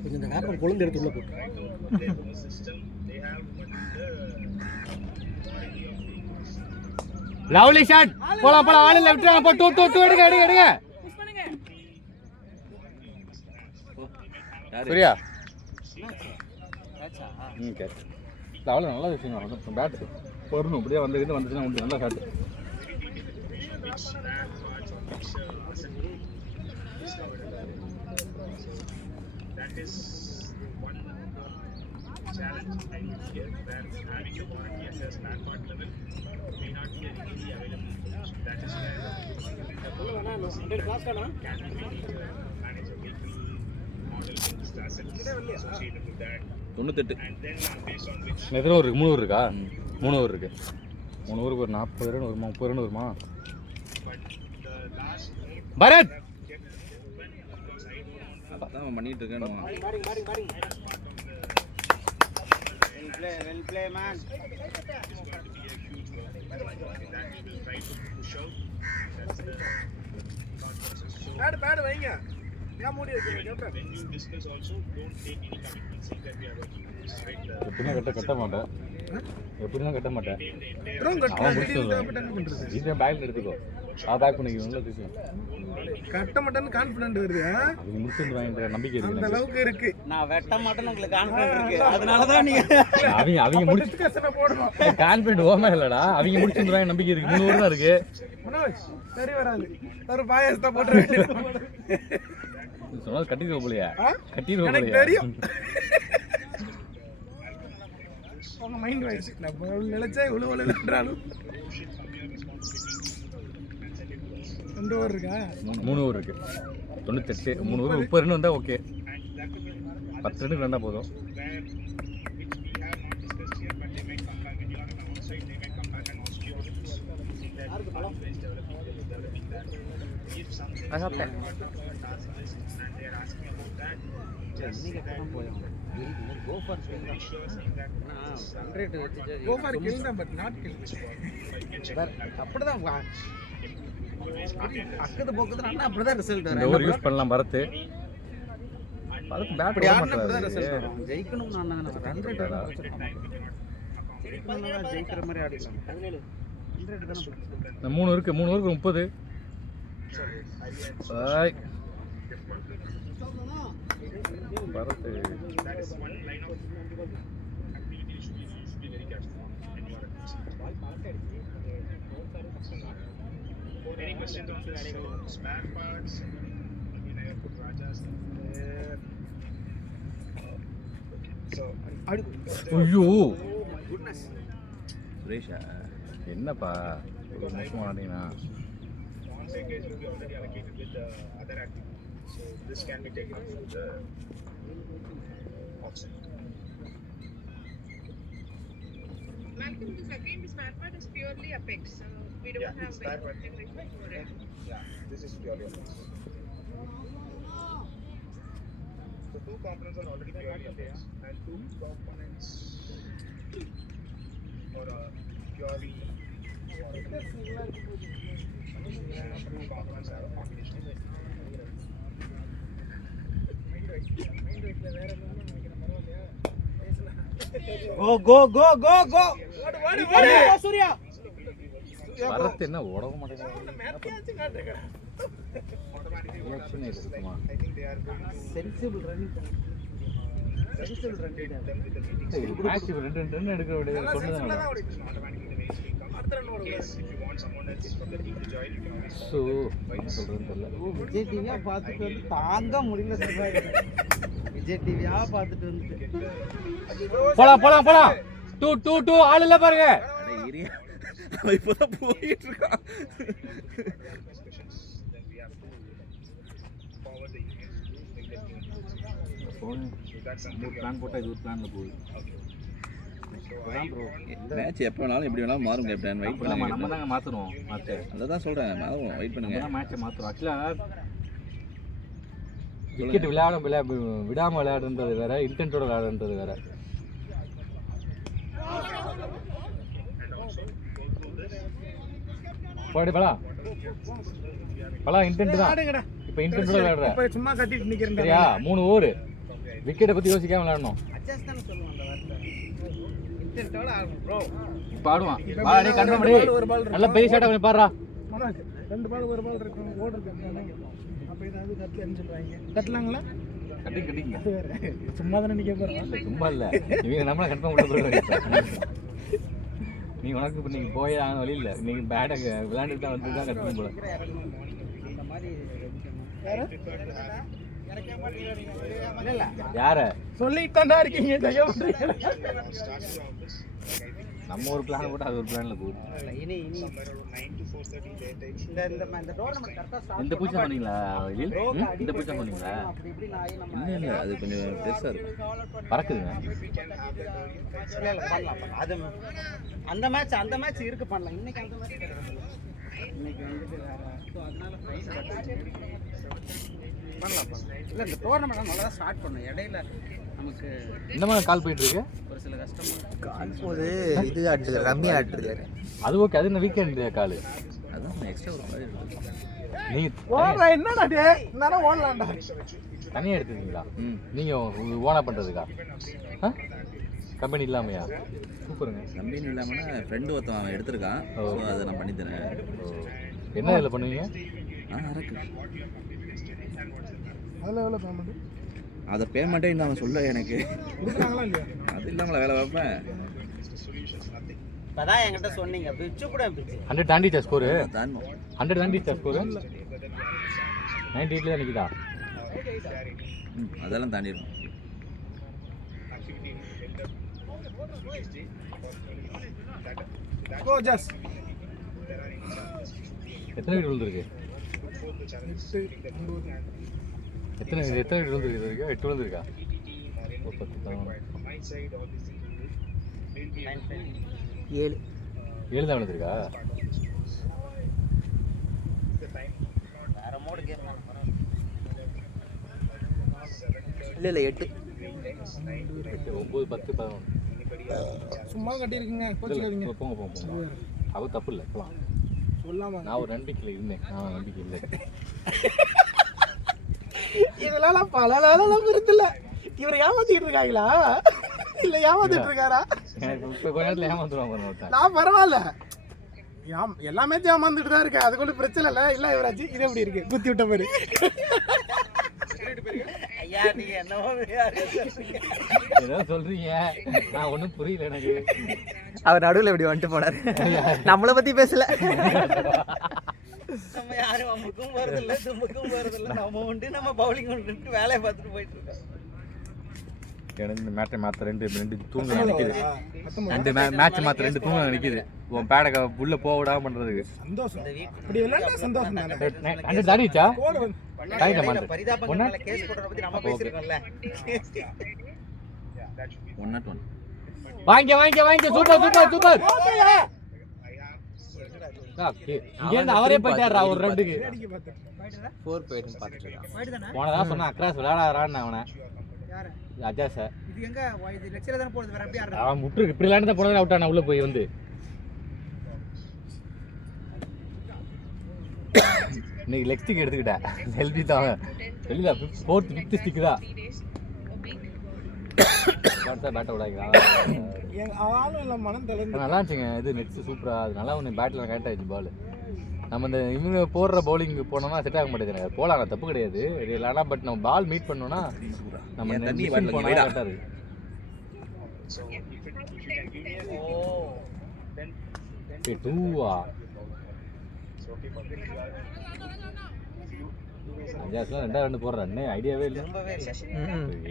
கொஞ்சம் இந்த வேப்பம் கொழுந்து எடுத்துள்ள போட்டு லவ்லி ஷாட். போலாம் போலாம். ஆளில் விட்டுறாங்க. போ. டூ எடுங்க எடுங்க எடுங்க. சரியா? கேட்ச். அவ்வளோ நல்ல விஷயம் தான். பேட்டு வரணும். இப்படியே வந்துச்சுன்னா உங்களுக்கு நல்லா ஷாட். எத்தனை ஓவர் இருக்கு? 3 ஓவர் இருக்கா? 3 ஓவர் இருக்கு. 3 ஓவருக்கு ஒரு 40 ரன் வருமா? 30 ரன் வருமா? பரத் அதான் பண்ணிட்டு இருக்கேன். Well play man. பேட் வைங்க. ஏன் மூடி வைக்கிறீங்க கேப்டன்? கட்ட மாட்டேன். எப்படின்னா கட்ட மாட்டேன். ட்ரோன் கட்ட அவன் முடிச்சு இது பேக்ல எடுத்துக்கோ. பேக் பண்ணிக்கணும். கட்ட மாட்டேன்னு கான்ஃபிடென்ட் வருது. அவங்க முடிச்சுடுவாங்க நம்பிக்கை இருக்கு. அந்த அளவுக்கு இருக்கு. நான் வெட்ட மாட்டேன்னு உங்களுக்கு கான்ஃபிடென்ட் இருக்கு. அதனால தான் நீங்க அவங்க முடிச்சு டிஸ்கஷன் போடுறோம். கான்ஃபிடென்ட் ஓமா இல்லடா. அவங்க முடிச்சுடுவாங்க நம்பிக்கை இருக்கு. 3 ஓவர் தான் இருக்கு. மனோஜ் சரி வராது. ஒரு பாயஸ் தான் போட வேண்டியது. சொன்னா கட்டிடுவோம் போலையா? கட்டிடுவோம் எனக்கு போலையா? தெரியும். உங்க மைண்ட் வாய்ஸ் நம்ம நினைச்சா இவ்வளவு இல்லைன்றாலும் 2 ஓவர் இருக்கா? 3 ஓவர் இருக்கு. 98. 3 ஓவர் 30 ரன் வந்தா ஓகே. 10 ரன் வந்தா போதும். Go for kill them, but not kill. அப்படிதான் அக்கது போக்குது அப்படிதான் ரிசல்ட் இந்த ஓவர் யூஸ் பண்ணலாம். பரத் பரத் பேட் அப்படி போட அப்படிதான் ரிசல்ட் மாட்டாரு. வரும். ஜெயிக்கணும் நான் நினைச்சேன். ரன் ரேட் ஜெயிக்கணும்னா ஜெயிக்கிற மாதிரி ஆடிக்கலாம். 100 தான இந்த 3 இருக்கு. 3 ஓவருக்கு 30. ஏய் Bharath That is one line of activity you should be very careful when you are at this. Any questions on this? Spare parts. Again, I have put Raja's there. So, ஐயோ சுரேஷா என்னப்பா ஒரு மோசமாக ஆனீங்கன்னா on-site days will be already allocated with the other activities. So, this can be taken up for the offset. Malcolm, this again, the spare part is purely Apex. We don't Yeah, have it's spare part. integration for it. Yeah, this is purely Apex. So, two components are already purely Apex, and two components for purely two components have a combination. go. Surya Bharath என்ன உடம்பு மாட்டேங்குது ரியாக்ஷன் இல்லை சுத்தமா I think they are going to sensible running facilitate them with the meetings. Match ரெண்டு ரன் எடுக்கிற விட கொண்டு தான் Automatically the ways will come. In case if you want someone else from the team to join, you can always so என்ன சொல்கிறதுன்னு தெரியல விஜய் டிவியா பார்த்துட்டு வந்து தாங்க முடியல சொல்றாரு. விஜய் டிவியா பார்த்துட்டு வந்து போலாம் டூ ஆள் இல்லை பாருங்க அவன் இப்போதான் போயிட்டு இருக்கான். then we have to forward the emails to make the team. So that's something we have plan போட்டால் இது ஒரு பிளானில் போகுது மேட்ச் எப்போ வேணாலும் எப்படி வேணாலும் மாறும் கேப்டன். வெயிட் நம்ம பண்ணுங்க. தாங்க மாற்றணும் மேட்ச்சை அதை தான் சொல்கிறேன், மாறும். வெயிட் பண்ணுங்க. மேட்ச்சை மாற்றுறோம். ஆக்சுவலாக விக்கெட் விடாமல் விளையாடுன்றது வேற, இன்டென்ட்டோட விளையாடுன்றது வேற. போடி பலா இன்டென்ட் தான். இப்போ இன்டென்ட்டோட விளையாடுற இப்ப சும்மா கட்டிட்டு நிக்கிறேன். சரியா? 3 ஓவர் விக்கெட்டை பற்றி யோசிக்காம விளையாடணும். அட்ஜஸ்ட் தான சொல்லுவாங்க அந்த வார்த்தை. இன்டென்ட்டோட ஆடணும் ப்ரோ. இப்போ ஆடுவான் பாடி கன்ஃபார்ம் பண்ணி நல்லா பெரிய ஷாட்டா கொஞ்சம் பாடுறா. மனோஜ் 2 பால் 1 பால் இருக்கு, ஓடு இருக்கு. அப்ப ஏதாவது கட்டலன்னு சொல்றாங்க. கட்டலாங்களா? கட்டிங்க சும்மா தானே நிக்க போறோம். சும்மா இல்லை, இவங்க நம்மளை கன்ஃபார்ம் பண்ண போகிறோம். நீ உனக்கு இப்போ நீங்கள் போயே ஆன வழி இல்லை. நீங்கள் பேட்டை விளையாண்டுட்டு தான் வந்து தான் கட்டணும் போல. இந்த மாதிரி யார சொல்லிட்டாண்டா இருக்கீங்க, தயவு பண்றீங்க. நம்ம ஒரு பிளான் போட்டு அது ஒரு பிளான்ல போகுது. இனி 9 to 4:30 their time. இந்த டோர்னமெண்ட் கரெக்டா ஸ்டார்ட் இந்த பூச்சா பண்ணீங்களா? இந்த பூச்சா பண்ணீங்களா? அப்படி இப்படி நான் நம்ம இல்லை அது கொஞ்சம் பெருசாக இருக்கும். பறக்குதுங்க. இல்ல பண்ணலாம். அது அந்த மேட்ச் இருக்கு பண்ணலாம். இன்னைக்கு அந்த மேட்ச் கிடையாது. இன்னைக்கு வந்துட்டு ஸோ அதனால பண்ணலாம். இல்லை இந்த டோர்னமெண்ட் நல்லா ஸ்டார்ட் பண்ணும். இடையில நமக்கு இந்த மாதிரி கால் போயிட்டு இருக்கு. ஒரு சில கஷ்டமா கால் போது இது ஆட்டுது, ரம்மி ஆட்டுது. அது ஓகே, அது இந்த வீக்கெண்ட் கால். அதான் எக்ஸ்ட்ரா ஒரு மாதிரி இருக்கும். நீ ஓடுறா என்னடா டேய், நானே ஓடலாம்டா. தனியாக எடுத்துருக்கீங்களா? ம். நீங்கள் ஓனா பண்ணுறதுக்கா? கம்பெனி இல்லாமையா? சூப்பருங்க. கம்பெனி இல்லாமல் ஃப்ரெண்டு ஒருத்தன் அவன் எடுத்திருக்கான். ஸோ அதை நான் பண்ணித்தரேன். என்ன இதில் பண்ணுவீங்க? இருக்கு. அதுல எவ்வளவு பேமெண்ட் அதை பேமெண்ட்டே இன்னும் அவன் சொல்ல எனக்கு. கொடுக்குறாங்களா இல்லையா? அது இல்லாமல் வேலை வைப்பேன். இப்பதான் என்கிட்ட சொன்னீங்க பிச்சு கூட பிச்சு 100 தாண்டிச்சா ஸ்கோரு? தாண்டணும். 100 தாண்டிச்சா ஸ்கோரு? 98 தான் நிற்கிதா? அதெல்லாம் தாண்டிடும். கோ ஜஸ் எத்தனை வீடு விழுந்துருக்கு? எத்தனை வீடு விழுந்துருக்கு? 8 விழுந்துருக்கா? 7 தான் விழுந்துருக்கா? வேற மோடு கேம் இல்லை 8 9 10 11. சும்மா கட்டியிருக்கீங்க, கோச்சிக்காதீங்க. போங்க. அது தப்பு இல்லை. போகலாம். சொல்லாம நான் ஒரு நம்பிக்கையில் இருந்தேன். நான் நம்பிக்கை இல்லை. இதெல்லாம் பல நாளெல்லாம் இருக்குல்ல. இவர் ஏமாத்திட்டு இருக்காங்களா இல்ல ஏமாத்திட்டு இருக்காரா? இப்போ கொஞ்ச நேரத்தில் ஏமாந்துருவாங்க. நான் பரவாயில்ல, எல்லா மேட்சும் ஏமாந்துட்டு தான் இருக்கு, அது கூட பிரச்சனை இல்லை. இல்லை யுவராஜ், இது எப்படி இருக்கு குத்தி விட்ட மாதிரி? ஐயா நீங்க என்னவோ ஏதோ சொல்றீங்க, நான் ஒன்றும் புரியல எனக்கு. அவர் நடுவில் இப்படி வந்துட்டு போனார், நம்மளை பற்றி பேசல. நம்ம யாரும் அம்முக்கும் போறதில்ல, தும்புக்கும் போறதில்ல. நம்ம உண்டு, நம்ம பவுலிங் உண்டு, வேலையை பார்த்துட்டு போயிட்டு இருக்கோம். எனக்கு இந்த மேட்சை மாற்ற ரெண்டு தூங்க நினைக்குது. ரெண்டு மேட்ச் மாற்ற 2 தூங்க நினைக்குது. உன் பேடை உள்ள போக விடாம பண்றதுக்கு. சந்தோஷம், இப்படி விளையாண்டா சந்தோஷம் தானே. அந்த தாடிச்சா பரிதாபங்கள்ல கேஸ் போடுறத பத்தி நம்ம பேசிருக்கோம்ல. 1-1. வாங்க சூப்பர். இங்க இருந்து அவரே போயிட்டாரா ஒரு 2க்கு. 4 போயிட்டு பார்த்துட்டு இருக்கான். போனதா சொன்னா அக்ராஸ் விளையாடாரான்னு அவனை. யாரு அஜாச இது எங்க இது லெக்சர்ல தான போறது, வேற எப்படி ஆடுறது? அவன் முட்டு இப்படி விளையாண்டு தான் போனதா அவுட் ஆனா உள்ள போய் வந்து. இன்னைக்கு லெக் ஸ்டிக் எடுத்துக்கிட்டேன். செல்ஃபி தான் வெளியில 4th 5th ஸ்டிக் தான். பேட்டை விடாய்க்கலாம். ஆளும் இல்லை, மனம் தளர்ந்து. நல்லா இருந்துச்சுங்க. இது நெக்ஸ்ட் சூப்பரா, அது நல்லா ஒன்று பேட்டில் கரெக்ட் ஆயிடுச்சு பால். நம்ம இந்த இவங்க போடுற பவுலிங் போனோம்னா செட் ஆக மாட்டேங்குது. போலாம், தப்பு கிடையாது இல்லைனா, பட் நம்ம பால் மீட் பண்ணோம்னா நம்ம தண்ணி போனால் கரெக்டாக இருக்கு. டூவா அஞ்சாச்சுலாம் 2 போடுறேன், ஐடியாவே இல்லை.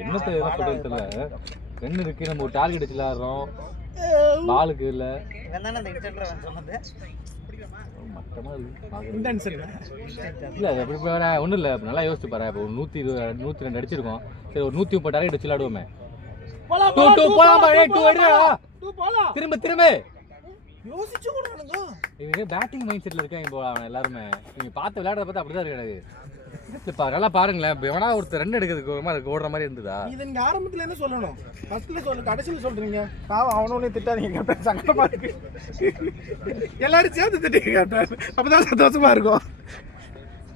என்னத்தை எதாவது சொல்றது தெரியல. 2 இருக்கு, நம்ம ஒரு டார்கெட் வச்சு விளையாடுறோம், பாலுக்கு இல்லை. இல்லை அது எப்படி வேற ஒன்றும் இல்லை. நல்லா யோசிச்சு பாரு. இப்போ 102 அடிச்சிருக்கோம். சரி ஒரு 130 டார்கெட் வச்சு விளையாடுவோமே. திரும்ப யோசிச்சு கூட நடந்தோ. இவங்க பேட்டிங் மைண்ட் செட்ல இருக்காங்க இப்போ எல்லாருமே. நீங்க பார்த்து விளையாடுறத பார்த்து அப்படிதான் இருக்கு எனக்கு. நல்லா பாருங்களேன், எவனா ஒருத்தர் 2 எடுக்கிறதுக்கு ஓடுற மாதிரி இருந்ததா? இது நீங்க ஆரம்பத்துல என்ன சொல்லணும், ஃபர்ஸ்ட்ல சொல்லு, கடைசியில சொல்றீங்க. பாவம் அவனோட திட்டாதீங்க கேப்டன், சங்கடமா இருக்கு. எல்லாரும் சேர்த்து திட்டுங்க கேப்டன், அப்பதான் சந்தோஷமா இருக்கும்.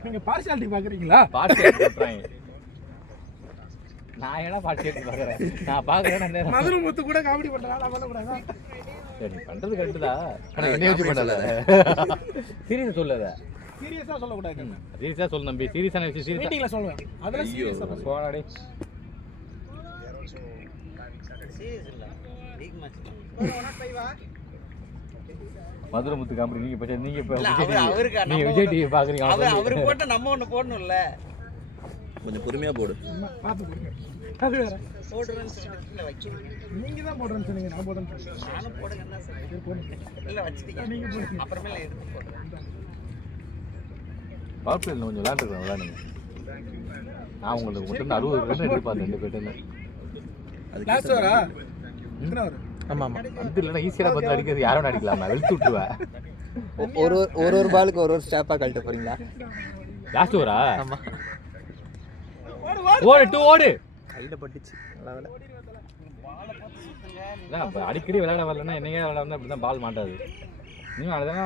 நீங்க பார்ஷியாலிட்டி பாக்குறீங்களா? பார்ஷியாலிட்டி பண்றாங்க. நான் ஏன்னா பார்ஷியாலிட்டி பாக்குறேன், நான் பாக்குறேன். மதுரை முத்து கூட காமெடி பண்றாங்க, நான் பண்ணக்கூடாதா? சரி பண்றது கரெக்ட் தான், ஆனா என்ன யோசிச்சு பண்ணல. சீரியஸா சொல்லல, சீரியஸா சொல்லக்கூடாது. சீரியஸா சொல்ல நம்பி, சீரியஸான விஷயம் சீரியஸா மீட்டிங்ல சொல்லுவேன். அதெல்லாம் சீரியஸா போடாடே. சீரியஸ் இல்ல, லீக் மேட்ச். மதுரை முத்து காமெடி நீங்க இப்ப நீங்க அவருக்கு விஜய் டிவி பாக்குறீங்க. அவரு போட்ட நம்ம ஒண்ணு போடணும்ல, கொஞ்சம் பொறுமையா போடு. பாத்து போடுங்க, அது வேற போடுறேன்னு சொல்லிட்டு வைக்கணும். நீங்க தான் போடுறேன்னு சொன்னீங்க, நான் போடுறேன். நானும் போடுங்கன்னா சரி போடுங்க, இல்ல வச்சிட்டீங்க நீங்க போடுங்க, அப்புறமேல எடுத்து போடுறேன். பவர் பிளேல கொஞ்சம் விளையாண்டுருக்கேன், விளையாடுங்க. நான் உங்களுக்கு மட்டும் 60 ரன் எதிர்பார்த்தேன் 2 பேட்டுன்னு. லாஸ்ட் ஓவரா? எத்தனை ஓவர்? ஆமாம் ஆமாம். அது இல்லைன்னா ஈஸியாக பார்த்து அடிக்கிறது யாரும் அடிக்கலாமா, வெளுத்து விட்டுருவேன். ஒரு பாலுக்கு ஒரு ஸ்டாப்பாக கழட்ட போறீங்களா? லாஸ்ட் ஓவரா? ஆமாம். ஓடு கையில் பட்டுச்சு, நல்லா வேலை. அடிக்கடி விளையாட வரலன்னா என்னையா விளையாடுனா இப்படி தான் பால் மாட்டாது. இன்னும் அதுதான்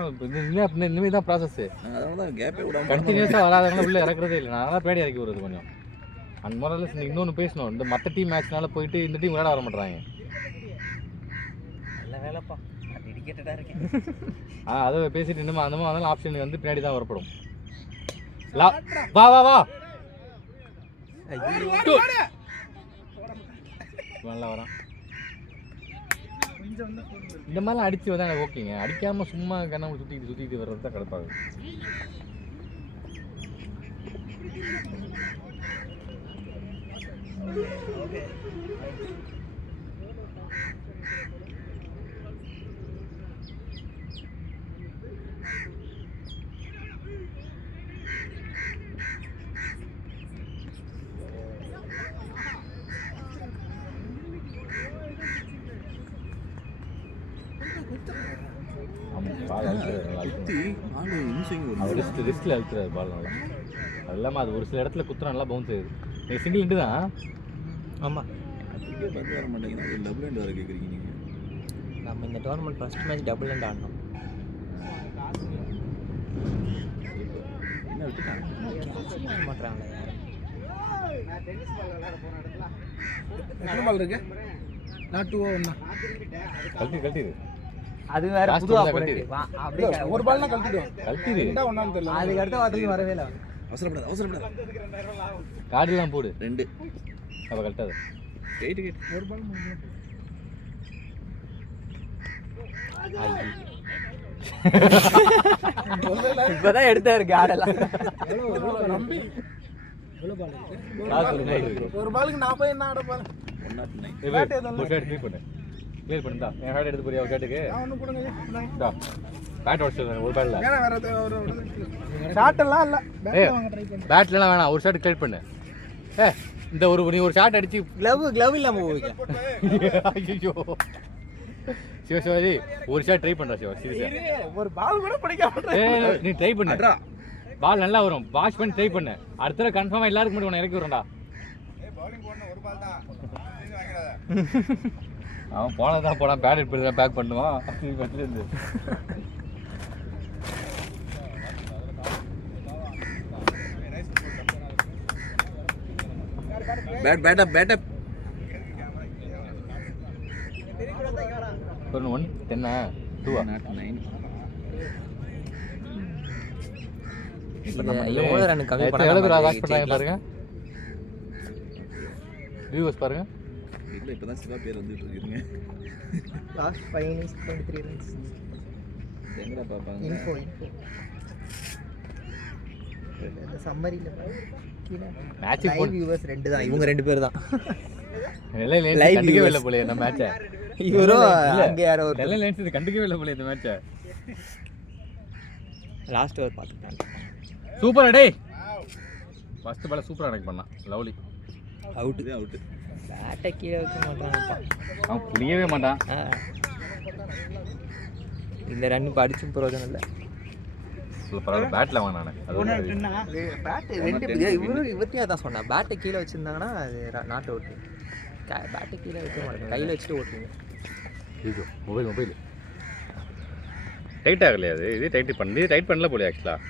இனிமேல் தான் ப்ராசஸ். அதனால தான் கேப்பே விடாம கண்டினியூஸாக வராதவங்க உள்ளே இறக்குறதே இல்லை. நான் தான் பேடி இறக்கி விடுறது கொஞ்சம். அந்த முறையில் இன்னொன்று பேசணும், இந்த மற்ற டீம் மேட்ச்னால போயிட்டு இந்த டீம் விளையாட வர மாட்டாங்க. நல்ல வேலைப்பா, நான் டெடிகேட்டடாக இருக்கேன். அதை பேசிட்டு இன்னும் அந்த மாதிரி அதெல்லாம் ஆப்ஷன் வந்து பின்னாடி தான் வரப்படும். வா வா வா, நல்லா வரான். இந்த மாதிரிலாம் அடிச்சு வந்தா எனக்கு ஓகேங்க. அடிக்காம சும்மா கண்ணாம சுத்திட்டு வர்றது தான் கிடப்பாங்க. ரிஸ்ட்ல அழுத்துறாரு பால் நல்லா. அது இல்லாமல் அது ஒரு சில இடத்துல குத்துற நல்லா பவுன்ஸ் ஆகுது. நீங்கள் சிங்கிள் இண்டு தான். ஆமாம், பார்த்து வர மாட்டேங்கன்னா டபுள் ஹேண்ட் வர கேட்குறீங்க நீங்கள். நம்ம இந்த tournament first match double hand ஆடணும். என்ன விட்டுட்டாங்க மாட்டுறாங்களே எத்தனை பால் இருக்கு? நான் 2 ஓவர் தான். கழட்டிடு. அது வேற Last புது one தான் opponent. கட்டிடு. அப்படியே ஒரு பால்னா கழட்டிடுவோம் கழட்டிடு. என்ன ஒன்னான்னு தெரியல அதுக்கு அடுத்த வாரத்துக்கு வரவே இல்லை அவசரப்படாது கார்டுலாம் போடு 2 அப்போ கரெக்டாக கேட்டு ஒரு பால் முடியும் இப்பதான் எடுத்தாரு காடெல்லாம் நம்பி காசு இருக்கு. ஒரு பாலுக்கு நான் போய் என்ன ஆட போறேன் ஒரு ஷர்ட் க்ளீன் பண்ணு க்ளியர் பண்ணுதா என் ஷர்ட் எடுத்து போறியா ஒரு ஷர்ட்டுக்கு நான் ஒண்ணு கொடுங்க பேட் உடச்சு ஒரு பேட்ல ஏன்னா வேற ஒரு ஷாட் எல்லாம் இல்ல ஏய். பேட் வாங்க ட்ரை பண்ணு பேட்லாம் வேணாம் ஒரு ஷர்ட் க்ளியர் பண்ணு இந்த நீ ஒரு ஷாட் அடிச்சு கிளவ் இல்லாம போய்க்கலாம் ஐயோ சிவாஜி ஒரு ஷாட் ட்ரை பண்றா சிவா சீரியஸா ஒரு பால் கூட பிடிக்காம நீ ட்ரை பண்ணு பால் நல்லா வரும் வாஷ் பண்ணி ட்ரை பண்ணு அடுத்த தடவை கன்ஃபார்மா எல்லாருக்கும் மட்டும் உன்னை இறக்கி விடுறா அவன் போனதான் போனா பேட் எடுத்து தான் பேக் பண்ணுவான் நீ வந்து பேட் ஒரு 1 10 2 நாட் 9 எவ்வளவு ரன் கம்மி எவ்வளவு வாஷ் பண்றாங்க பாருங்க வியூவர்ஸ் பாருங்க இல்ல இப்பதான் சிவா பேர் வந்துட்டு இருக்குங்க லாஸ்ட் 5 innings 23 runs எங்கடா பாப்பாங்க info இந்த சம்மரியில மேட்ச் லைவ் வியூவர்ஸ் 2 தான் இவங்க 2 பேர் தான் நெல்லை லேன்ஸ் Live கண்டுக்கவே viewers. இல்ல போல இந்த மேட்சை இவரோ அங்க யாரோ ஒரு நெல்லை லேன்ஸ் இது கண்டுக்கவே இல்ல போல இந்த மேட்சை லாஸ்ட் ஓவர் பாத்துட்டாங்க சூப்பர் டேய் ஃபர்ஸ்ட் பால் சூப்பரா கனெக்ட் பண்ணான் லவ்லி அவுட் அவுட் பேட்டை கீழே வைக்க மாட்டாங்கப்பா அவன் புரியவே மாட்டான் இந்த ரன் இப்போ அடிச்சும் பிரயோஜனம் இல்லை பரவாயில்ல பேட்ல வாங்கினானே அது பேட்டு ரெண்டு இவர்த்தையும் அதான் சொன்னேன் பேட்டை கீழே வச்சுருந்தாங்கன்னா அது நாட் அவுட் பேட்டை கீழே வைக்க மாட்டேன் கையில் வச்சுட்டு ஓட்டுங்க இது மொபைல் டைட் ஆகலையா அது இது டைட் பண்ணல போல ஆக்சுவலாக